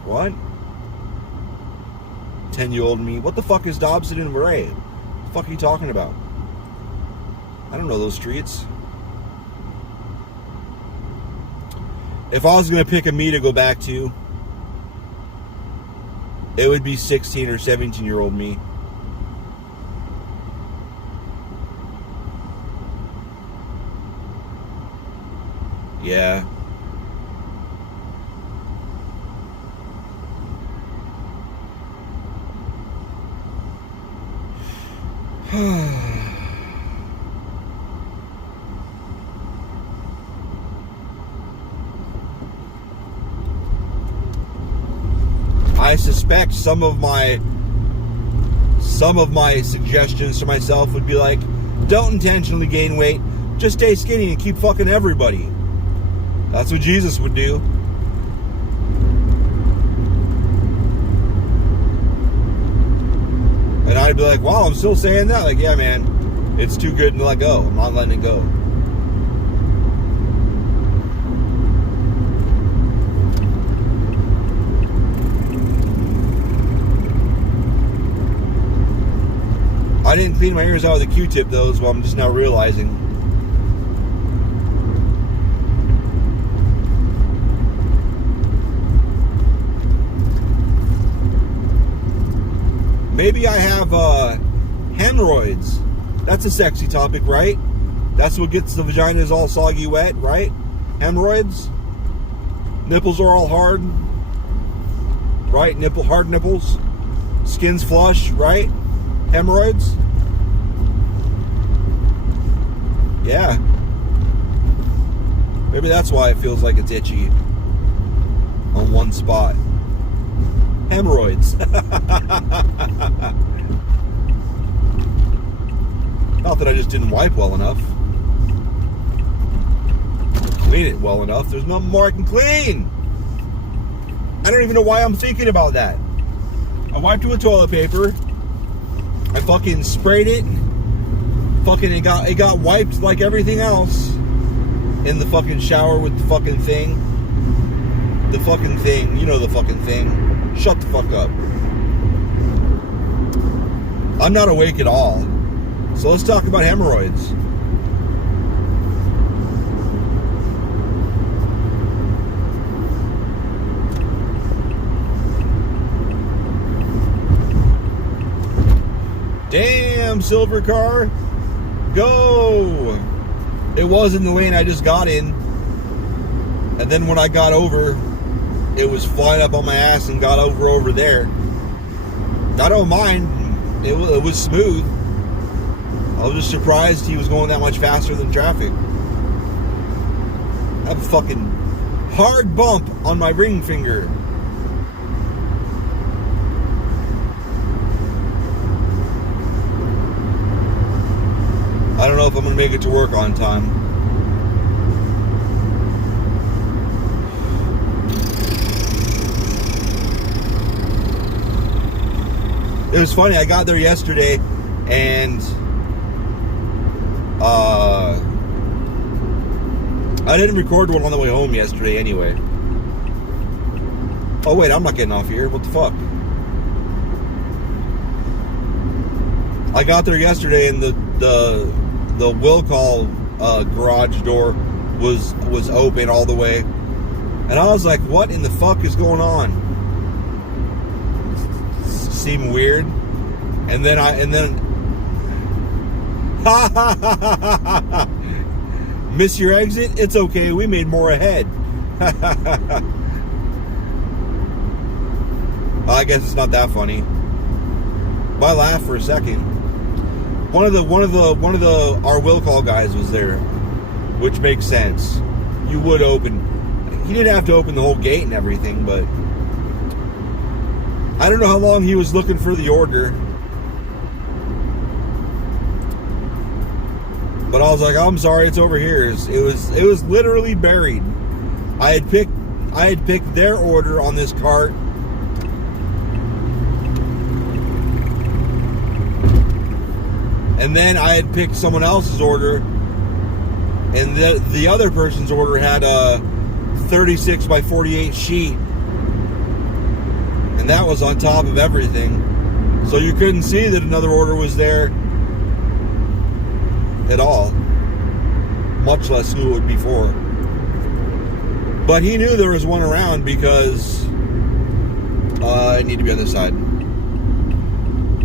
What? 10-year-old me. What the fuck is Dobson and Ray? What the fuck are you talking about? I don't know those streets. If I was going to pick a me to go back to, it would be 16 or 17-year-old me. Yeah. I suspect some of my suggestions to myself would be like, don't intentionally gain weight, just stay skinny and keep fucking everybody. That's what Jesus would do. And I'd be like, wow, I'm still saying that. Like, yeah, man, it's too good to let go. I'm not letting it go. I didn't clean my ears out with a Q-tip, though, so I'm just now realizing. Maybe I have hemorrhoids. That's a sexy topic, right? That's what gets the vaginas all soggy wet, right? Hemorrhoids. Nipples are all hard, right? Hard nipples. Skin's flush, right? Hemorrhoids. Yeah. Maybe that's why it feels like it's itchy on one spot. Hemorrhoids. Not that I just didn't wipe well enough. Clean it well enough. There's nothing more I can clean. I don't even know why I'm thinking about that. I wiped it with toilet paper. I fucking sprayed it. Fucking it got wiped like everything else in the fucking shower with the fucking thing. The fucking thing. You know the fucking thing. Shut the fuck up. I'm not awake at all. So let's talk about hemorrhoids. Damn, silver car. Go. It was in the lane I just got in. And then when I got over, it was flying up on my ass and got over there. I don't mind. It was smooth. I was just surprised he was going that much faster than traffic. I have a fucking hard bump on my ring finger. I don't know if I'm going to make it to work on time. It was funny, I got there yesterday and I didn't record one on the way home yesterday anyway. Oh wait, I'm not getting off here. What the fuck? I got there yesterday and the will call garage door was open all the way. And I was like, what in the fuck is going on? Seemed weird. And then Miss your exit? It's okay. We made more ahead. I guess it's not that funny. But I laughed for a second. One of the our will call guys was there, which makes sense. You would open. He didn't have to open the whole gate and everything, but I don't know how long he was looking for the order. But I was like, I'm sorry, it's over here. It was literally buried. I had picked their order on this cart. And then I had picked someone else's order, and the other person's order had a 36 by 48 sheet, and that was on top of everything, so you couldn't see that another order was there at all, much less who it would be for. But he knew there was one around because I need to be on this side.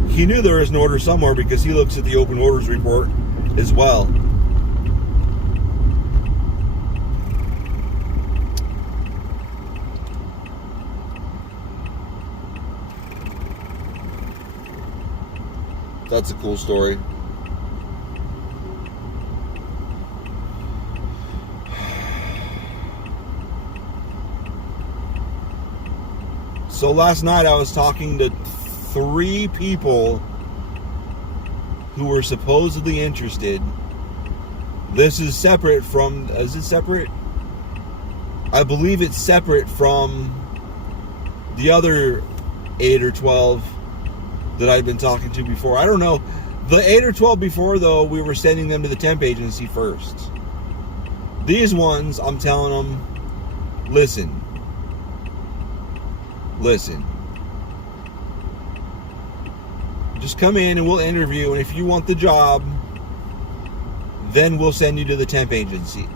He knew there was an order somewhere because he looks at the open orders report as well. That's a cool story. So last night I was talking to 3 people who were supposedly interested. This is separate from, is it separate? I believe it's separate from the other 8 or 12 that I'd been talking to before. I don't know. The 8 or 12 before, though, we were sending them to the temp agency first. These ones, I'm telling them, listen. Just come in and we'll interview, and if you want the job, then we'll send you to the temp agency.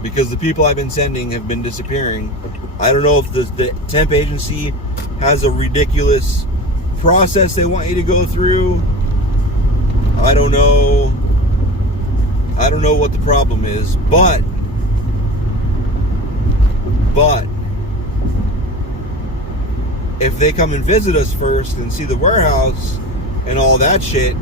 Because the people I've been sending have been disappearing. I don't know if the temp agency has a ridiculous process they want you to go through. I don't know what the problem is, but if they come and visit us first and see the warehouse and all that shit,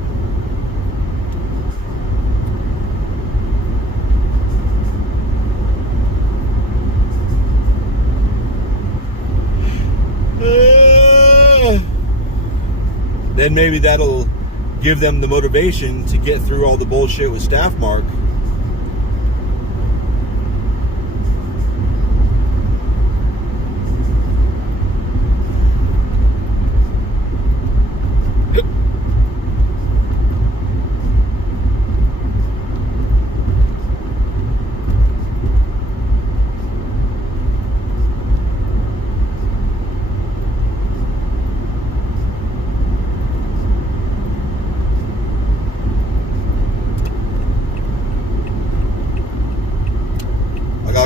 then maybe that'll give them the motivation to get through all the bullshit with Staff Mark.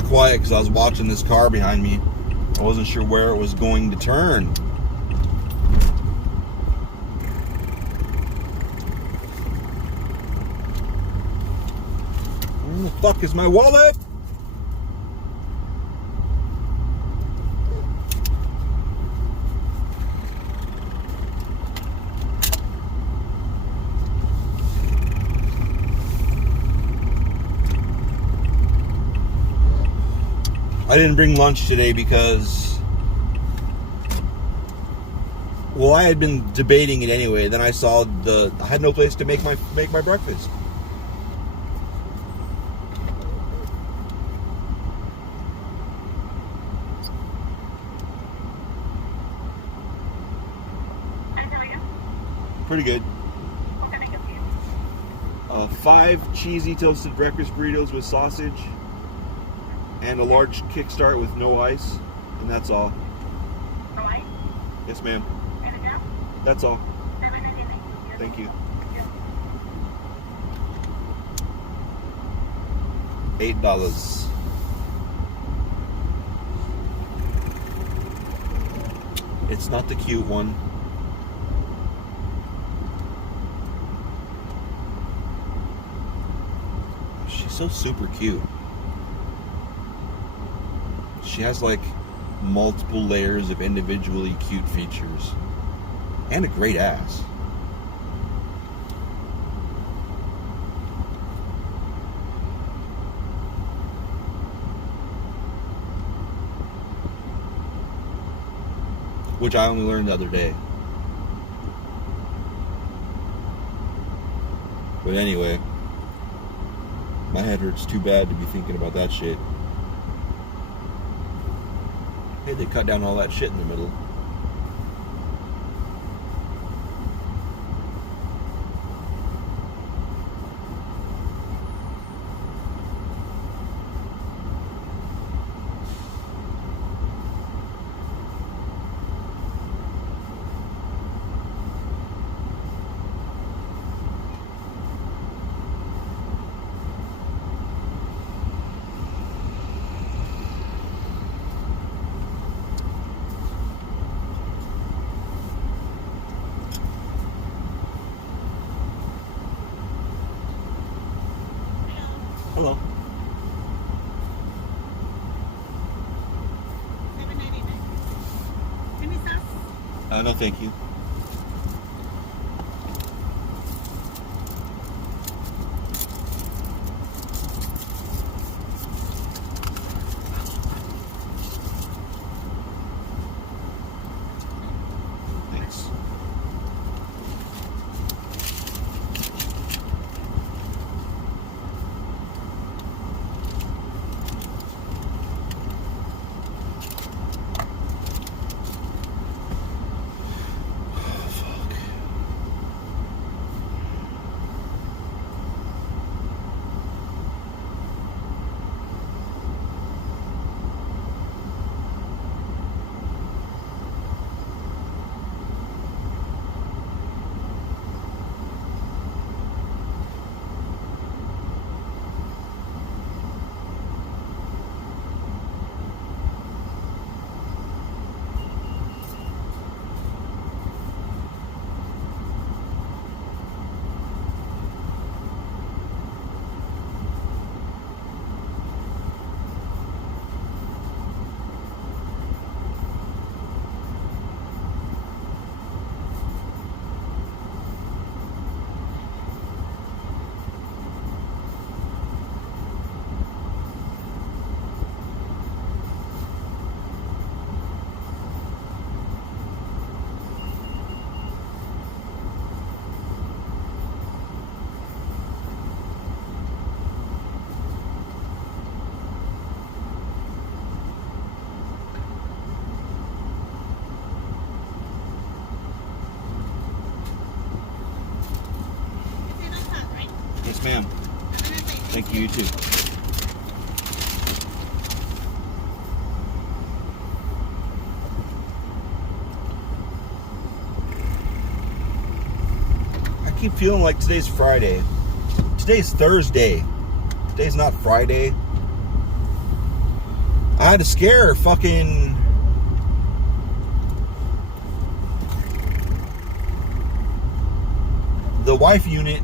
Quiet because I was watching this car behind me. I wasn't sure where it was going to turn. Where the fuck is my wallet? I didn't bring lunch today because, well, I had been debating it anyway. Then I saw I had no place to make my breakfast. Pretty good. What can I get for you? 5 cheesy toasted breakfast burritos with sausage. And a large kickstart with no ice, and that's all. No ice? Yes, ma'am. Anything else? That's all. Thank you. $8. It's not the cute one. She's so super cute. She has like multiple layers of individually cute features. And a great ass. Which I only learned the other day. But anyway, my head hurts too bad to be thinking about that shit. Hey, they cut down all that shit in the middle. Hello. Any sauce? No, thank you. Thanks. Yes, ma'am. Thank you, you too. I keep feeling like today's Friday. Today's Thursday. Today's not Friday. I had to scare fucking... The wife unit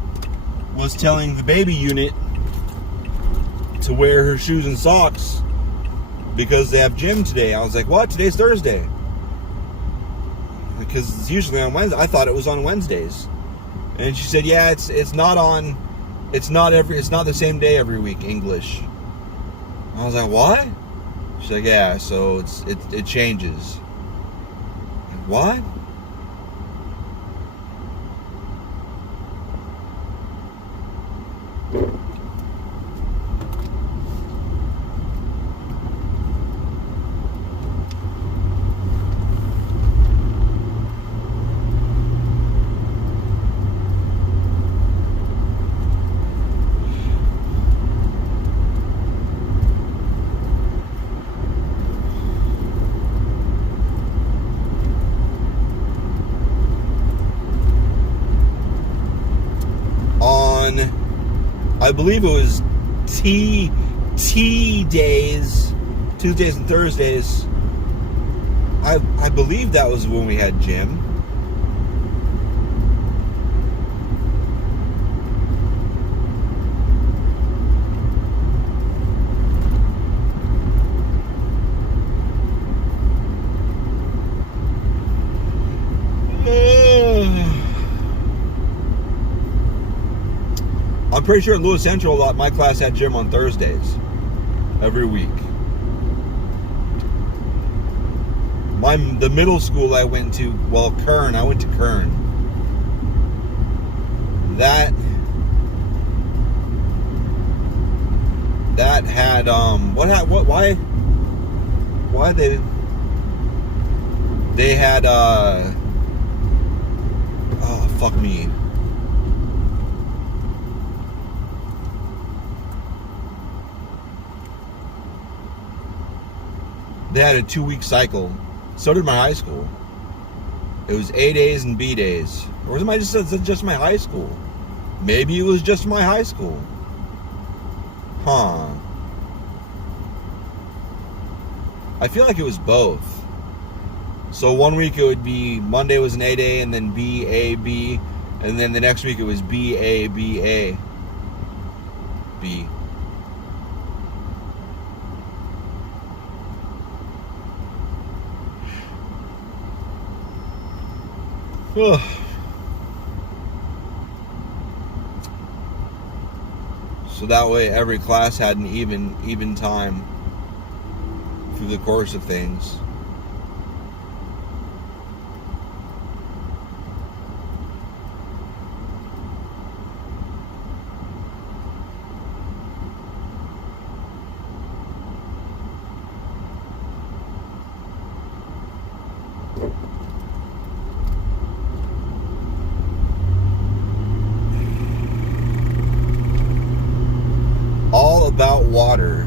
was telling the baby unit to wear her shoes and socks because they have gym today. I was like, what? Today's Thursday. Because it's usually on Wednesday. I thought it was on Wednesdays. And she said, yeah, it's not the same day every week, English. I was like, what? She's like, yeah, so it changes. What? I believe it was T days, Tuesdays and Thursdays. I believe that was when we had gym. I'm pretty sure at Lewis Central, my class had gym on Thursdays every week. The middle school I went to, well, Kern. I went to Kern. That had why they had oh fuck me. They had a 2-week cycle. So did my high school. It was A days and B days. Or was it just my high school? Maybe it was just my high school. Huh. I feel like it was both. So one week it would be Monday was an A day, and then B, A, B, and then the next week it was B, A, B, A, B. So that way every class had an even time through the course of things. All about water.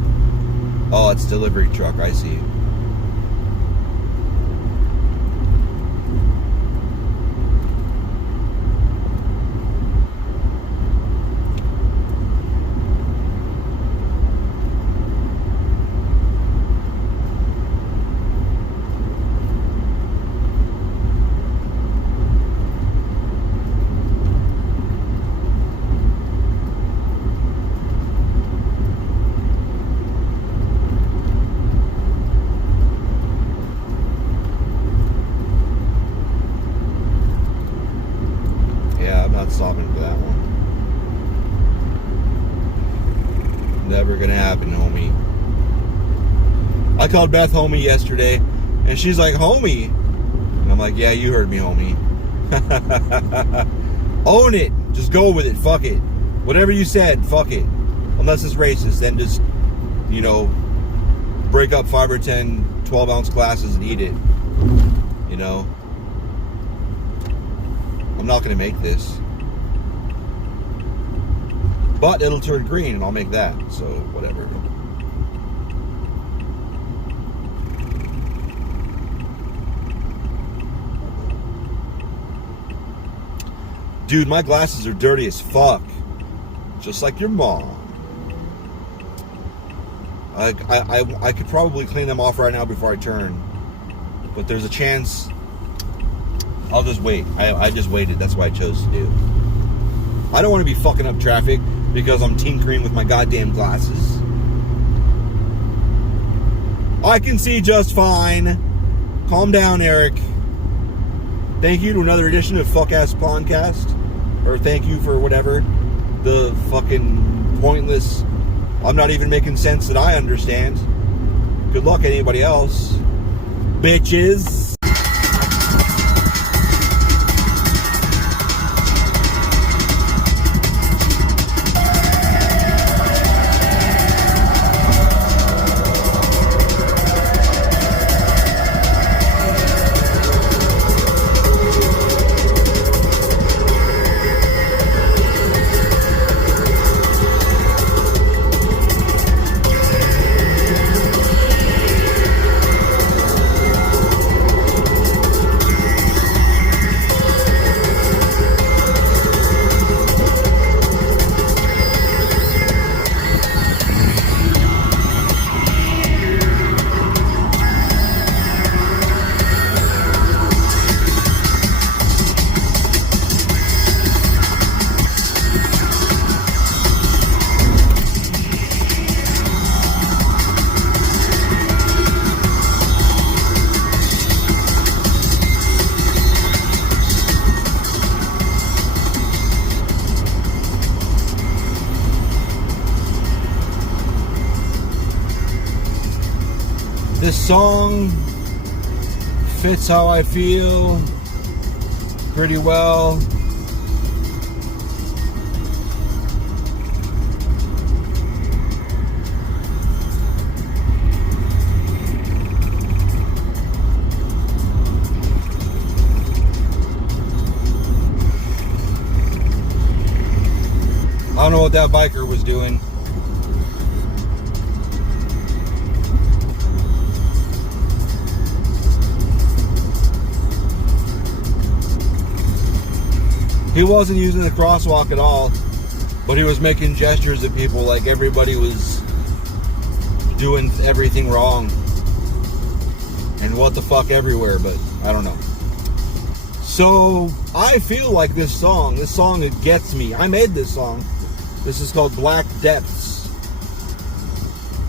Oh, it's delivery truck, I see. Stopping for that one. Never gonna happen, homie. I called Beth homie yesterday, and she's like, homie. And I'm like, yeah, you heard me, homie. Own it. Just go with it. Fuck it. Whatever you said, fuck it. Unless it's racist, then just, break up 5 or 10 12-ounce glasses and eat it. I'm not gonna make this. But it'll turn green and I'll make that, so whatever. Dude, my glasses are dirty as fuck. Just like your mom. I could probably clean them off right now before I turn. But there's a chance I'll just wait. I just waited. That's what I chose to do. I don't want to be fucking up traffic because I'm tinkering with my goddamn glasses. I can see just fine. Calm down, Eric. Thank you to another edition of Fuck Ass Podcast. Or thank you for whatever. The fucking pointless, I'm not even making sense that I understand. Good luck anybody else. Bitches. song fits how I feel pretty well. I don't know what that biker was doing. He wasn't using the crosswalk at all, but he was making gestures at people like everybody was doing everything wrong. And what the fuck everywhere, but I don't know. So, I feel like this song, it gets me. I made this song. This is called Black Depths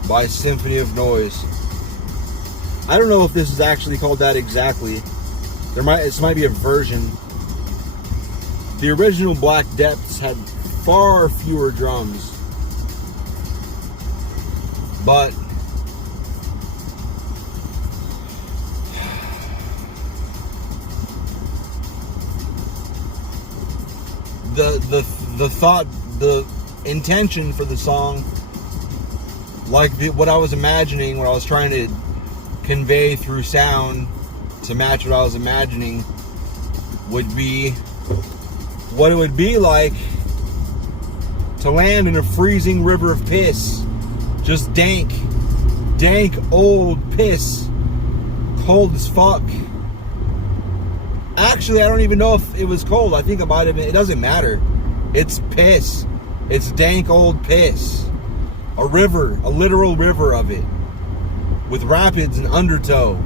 by Symphony of Noise. I don't know if this is actually called that exactly. This might be a version. The original Black Depths had far fewer drums. But the thought, the intention for the song, like what I was imagining, what I was trying to convey through sound to match what I was imagining, would be what it would be like to land in a freezing river of piss. Just dank old piss, cold as fuck. Actually, I don't even know if it was cold. I think it might have been. It doesn't matter. It's piss. It's dank old piss. A river, a literal river of it, with rapids and undertow,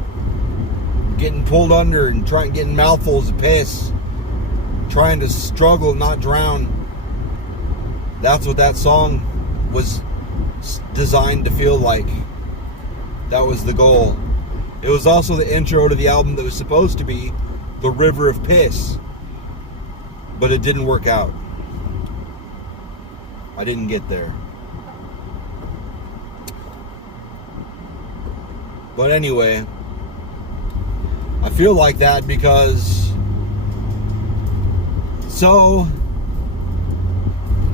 getting pulled under and getting mouthfuls of piss, trying to struggle and not drown. That's what that song was designed to feel like. That was the goal. It was also the intro to the album that was supposed to be The River of Piss, but it didn't work out. I didn't get there. But anyway, I feel like that because, so,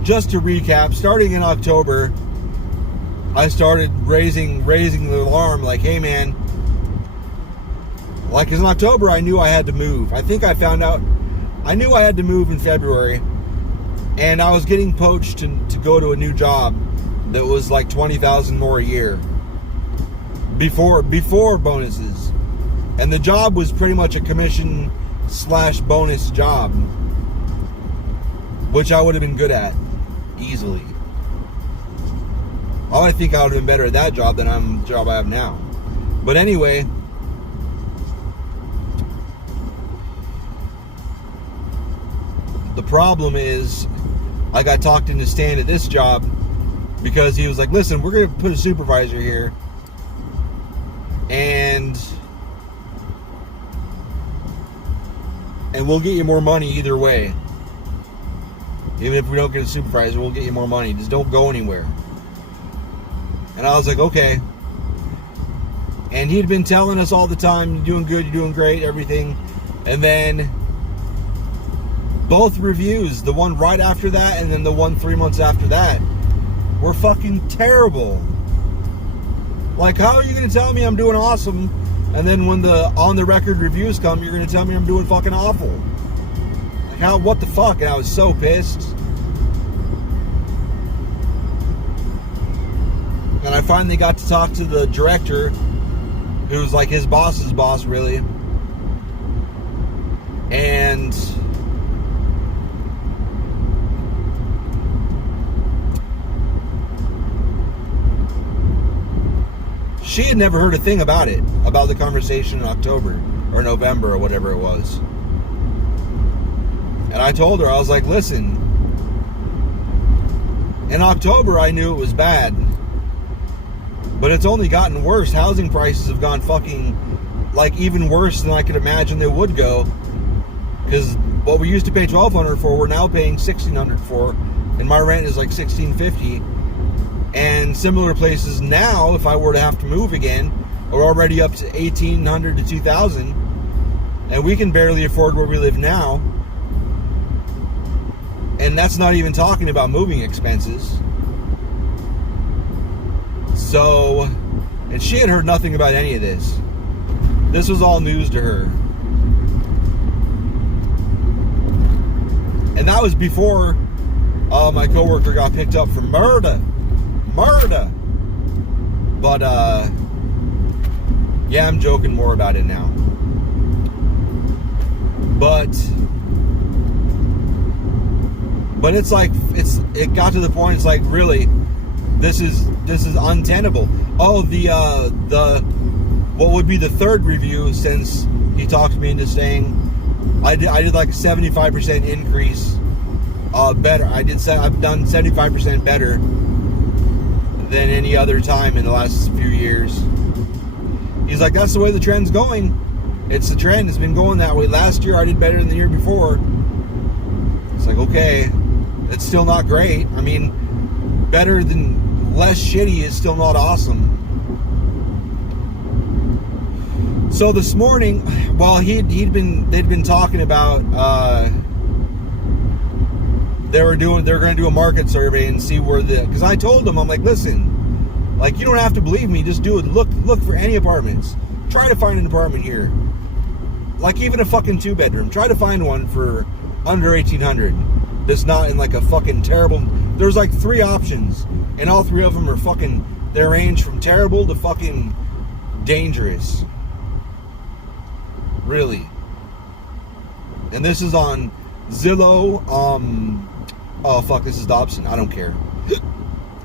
just to recap, starting in October, I started raising the alarm, like, hey man, like, 'cause in October I knew I had to move. I think I found out, I knew I had to move in February, and I was getting poached to go to a new job that was like $20,000 more a year before bonuses, and the job was pretty much a commission / bonus job, which I would have been good at easily. I think I would have been better at that job than the job I have now. But anyway, the problem is I got talked into staying at this job because he was like, listen, we're going to put a supervisor here, and we'll get you more money either way. Even if we don't get a supervisor, we'll get you more money. Just don't go anywhere. And I was like, okay. And he'd been telling us all the time, you're doing good, you're doing great, everything. And then both reviews, the one right after that and then the one 3 months after that, were fucking terrible. Like, how are you going to tell me I'm doing awesome, and then when the on the record reviews come, you're going to tell me I'm doing fucking awful? Like, how, what the fuck? And I was so pissed. And I finally got to talk to the director, who's like his boss's boss, really. And she had never heard a thing about it, about the conversation in October or November or whatever it was. And I told her, I was like, listen, in October I knew it was bad, but it's only gotten worse. Housing prices have gone fucking, like, even worse than I could imagine they would go. Because what we used to pay $1,200 for, we're now paying $1,600 for, and my rent is like $1,650. And similar places now, if I were to have to move again, are already up to $1,800 to $2,000, and we can barely afford where we live now. And that's not even talking about moving expenses. So, and she had heard nothing about any of this. This was all news to her. And that was before my coworker got picked up for murder. But, yeah, I'm joking more about it now. But it's like, it got to the point, it's like, really, this is untenable. Oh, the what would be the third review, since he talked me into saying I did like a 75% increase, better. I've done 75% better than any other time in the last few years. He's like, that's the way the trend's going. It's the trend. It's been going that way. Last year I did better than the year before. It's like, okay, it's still not great. I mean, better than less shitty is still not awesome. So this morning, well, they'd been talking about they were going to do a market survey and see where because I told them, I'm like, listen, like, you don't have to believe me, just do it. Look for any apartments. Try to find an apartment here. Like, even a fucking 2-bedroom. Try to find one for under $1,800. That's not in like a fucking terrible. There's like 3 options, and all 3 of them are fucking. They range from terrible to fucking dangerous. Really. And this is on Zillow. Oh fuck, this is Dobson. I don't care.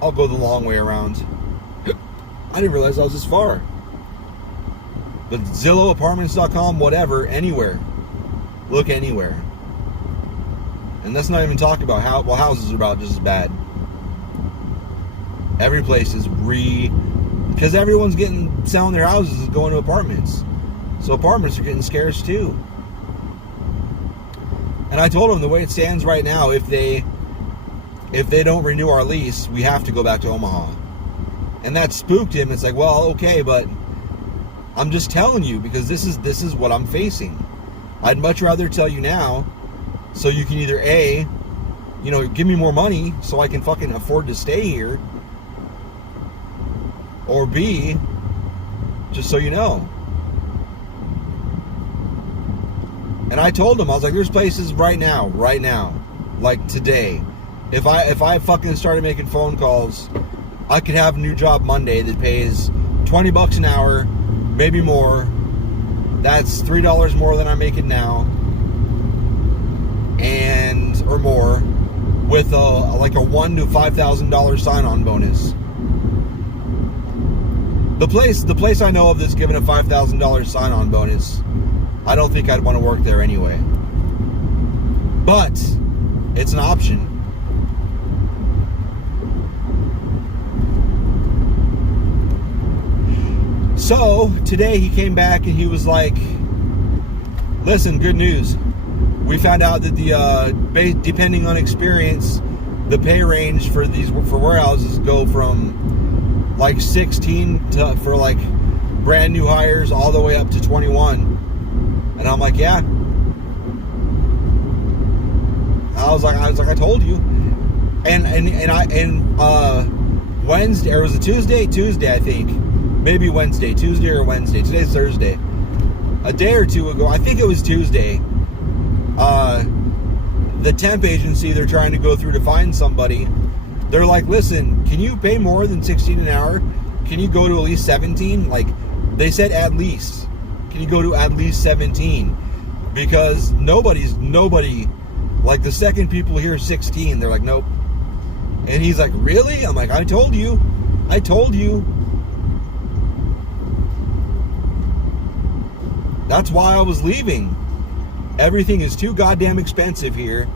I'll go the long way around. I didn't realize I was this far. But Zillow, apartments.com, whatever, anywhere. Look anywhere. And let's not even talk about houses are about just as bad. Every place is because everyone's selling their houses and going to apartments. So apartments are getting scarce too. And I told them the way it stands right now, if they don't renew our lease, we have to go back to Omaha. And that spooked him. It's like, well, okay, but I'm just telling you because this is what I'm facing. I'd much rather tell you now, so you can either A, give me more money so I can fucking afford to stay here, or B, just so you know. And I told him, I was like, there's places right now, like today. If I fucking started making phone calls, I could have a new job Monday that pays $20 an hour, maybe more. That's $3 more than I'm making now, or more, with like a $1,000 to $5,000 sign-on bonus. The place I know of that's given a $5,000 sign-on bonus, I don't think I'd want to work there anyway. But it's an option. So today he came back and he was like, listen, good news. We found out that depending on experience, the pay range for warehouses go from like 16 for like brand new hires all the way up to 21. And I'm like, yeah. I was like, I told you. And Wednesday, or was it Tuesday? Tuesday, I think. Maybe Wednesday. Tuesday or Wednesday. Today's Thursday. A day or two ago, I think it was Tuesday, the temp agency they're trying to go through to find somebody, they're like, listen, can you pay more than 16 an hour? Can you go to at least 17? Like, they said at least. Can you go to at least 17? Because nobody, like the second people hear 16, they're like, nope. And he's like, really? I'm like, I told you. That's why I was leaving. Everything is too goddamn expensive here.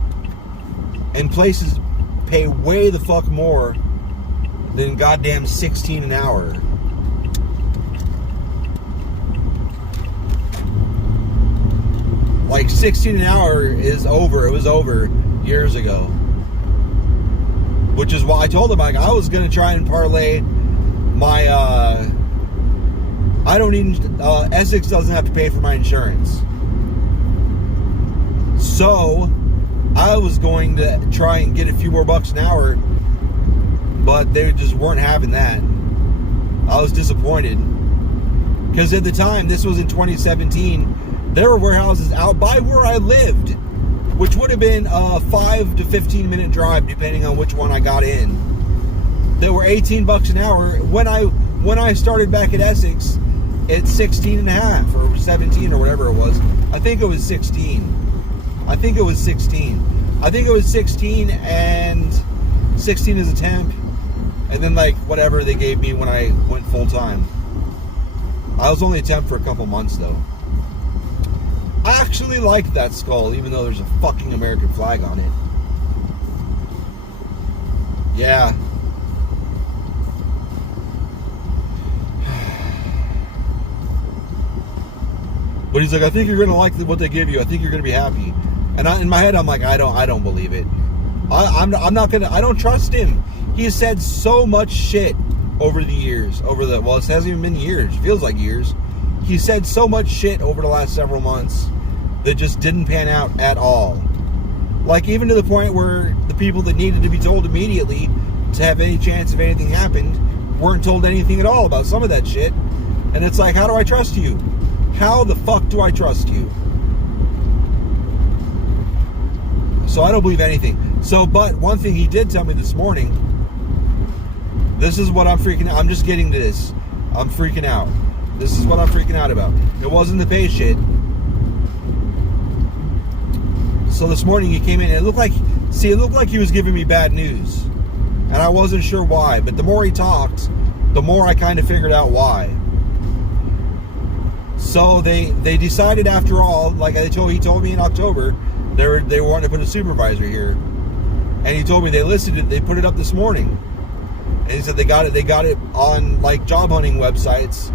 And places pay way the fuck more than goddamn 16 an hour. Like 16 an hour is over. It was over years ago. Which is why I told him, like, I was going to try and parlay my I don't even, Essex doesn't have to pay for my insurance. So, I was going to try and get a few more bucks an hour, but they just weren't having that. I was disappointed. Because at the time, this was in 2017, there were warehouses out by where I lived, which would have been a 5 to 15 minute drive, depending on which one I got in. They were 18 bucks an hour. When I started back at Essex, it's 16 and a half or 17 or whatever it was. I think it was 16. I think it was 16 and 16 is a temp. And then like whatever they gave me when I went full time. I was only a temp for a couple months though. I actually liked that skull, even though there's a fucking American flag on it. Yeah. But he's like, I think you're gonna like what they give you. I think you're gonna be happy. And in my head, I'm like, I don't believe it. I don't trust him. He has said so much shit over the years. Well, it hasn't even been years. It feels like years. He said so much shit over the last several months that just didn't pan out at all. Like, even to the point where the people that needed to be told immediately to have any chance of anything happened weren't told anything at all about some of that shit. And it's like, how do I trust you? How the fuck do I trust you? So I don't believe anything. So, but one thing he did tell me this morning, this is what I'm freaking out. I'm just getting to this. I'm freaking out. This is what I'm freaking out about. It wasn't the pay shit. So this morning he came in and it looked like he was giving me bad news. And I wasn't sure why. But the more he talked, the more I kind of figured out why. So they decided after all, like he told me in October, they wanted to put a supervisor here. And he told me they listed it, they put it up this morning. And he said they got it on like job hunting websites.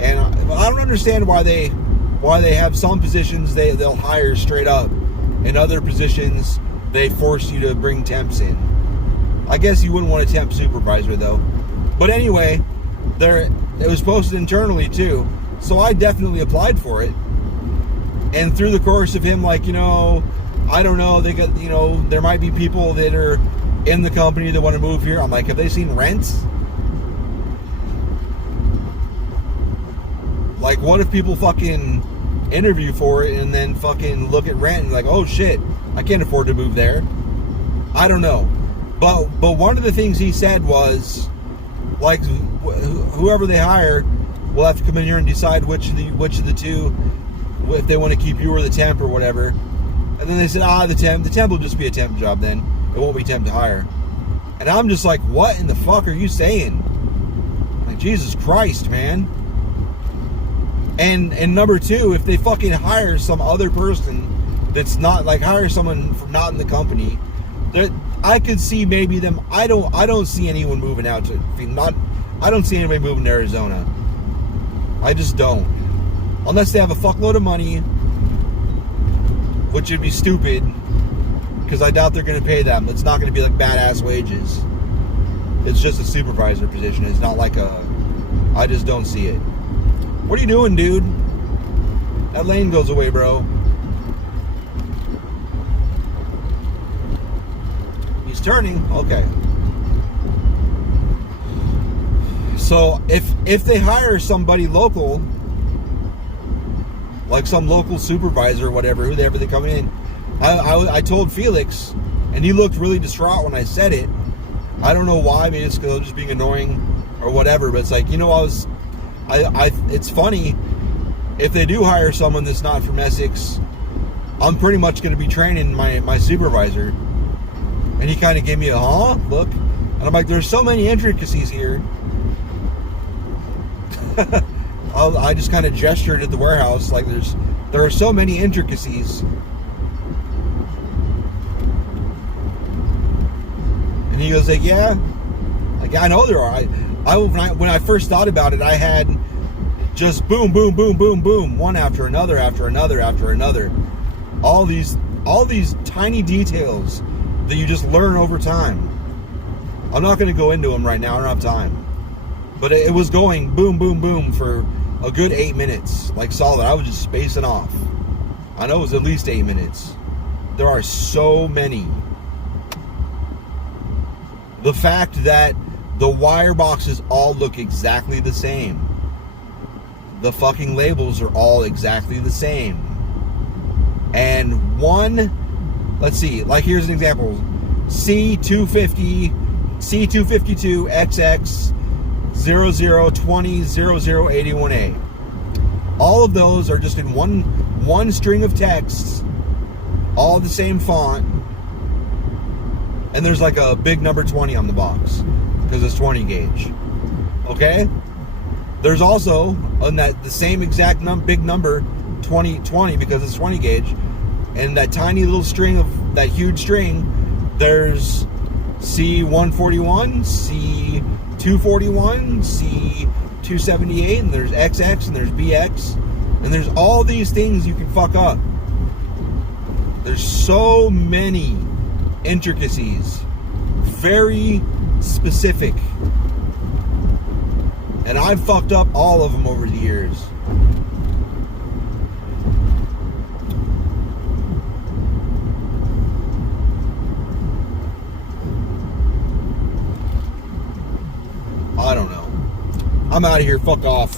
And I don't understand why they have some positions they'll hire straight up, and other positions they force you to bring temps in. I guess you wouldn't want a temp supervisor though. But anyway, it was posted internally too. So I definitely applied for it. And through the course of him, like, I don't know, they got, there might be people that are in the company that want to move here. I'm like, have they seen rents? Like, what if people fucking interview for it and then fucking look at rent and like, oh shit, I can't afford to move there. I don't know. But one of the things he said was, like, whoever they hire will have to come in here and decide which of the two, if they want to keep you or the temp or whatever. And then they said, the temp will just be a temp job then. It won't be temp to hire. And I'm just like, what in the fuck are you saying? Like, Jesus Christ, man. And number two, if they fucking hire some other person that's not, like, hire someone from not in the company, that I could see maybe them. I don't see anyone moving out to I don't see anybody moving to Arizona. I just don't. Unless they have a fuckload of money, which would be stupid, because I doubt they're going to pay them. It's not going to be like badass wages. It's just a supervisor position. It's not like I just don't see it. What are you doing, dude? That lane goes away, bro. He's turning. Okay. So if they hire somebody local, like some local supervisor or whatever, whoever they come in, I told Felix, and he looked really distraught when I said it. I don't know why. Maybe it's because I was just being annoying or whatever. But it's like, it's funny, if they do hire someone that's not from Essex, I'm pretty much going to be training my supervisor. And he kind of gave me a look, and I'm like, there's so many intricacies here. I just kind of gestured at the warehouse, like there are so many intricacies. And he goes like, yeah, I know there are. When I first thought about it, I had just boom, boom, boom, boom, boom, one after another, after another, after another. All these tiny details that you just learn over time. I'm not going to go into them right now. I don't have time. But it was going boom, boom, boom for a good 8 minutes, like solid. I was just spacing off. I know it was at least 8 minutes. There are so many. The fact that the wire boxes all look exactly the same. The fucking labels are all exactly the same. And let's see, like here's an example. C250, C252 XX 0020 0081A. All of those are just in one string of texts, all the same font, and there's like a big number 20 on the box because it's 20 gauge. Okay? There's also on that the same exact big number 20 because it's 20 gauge, and that tiny little string of that huge string, there's C141, C241, C278, and there's XX, and there's BX, and there's all these things you can fuck up. There's so many intricacies, very specific, and I've fucked up all of them over the years. I don't know. I'm out of here. Fuck off.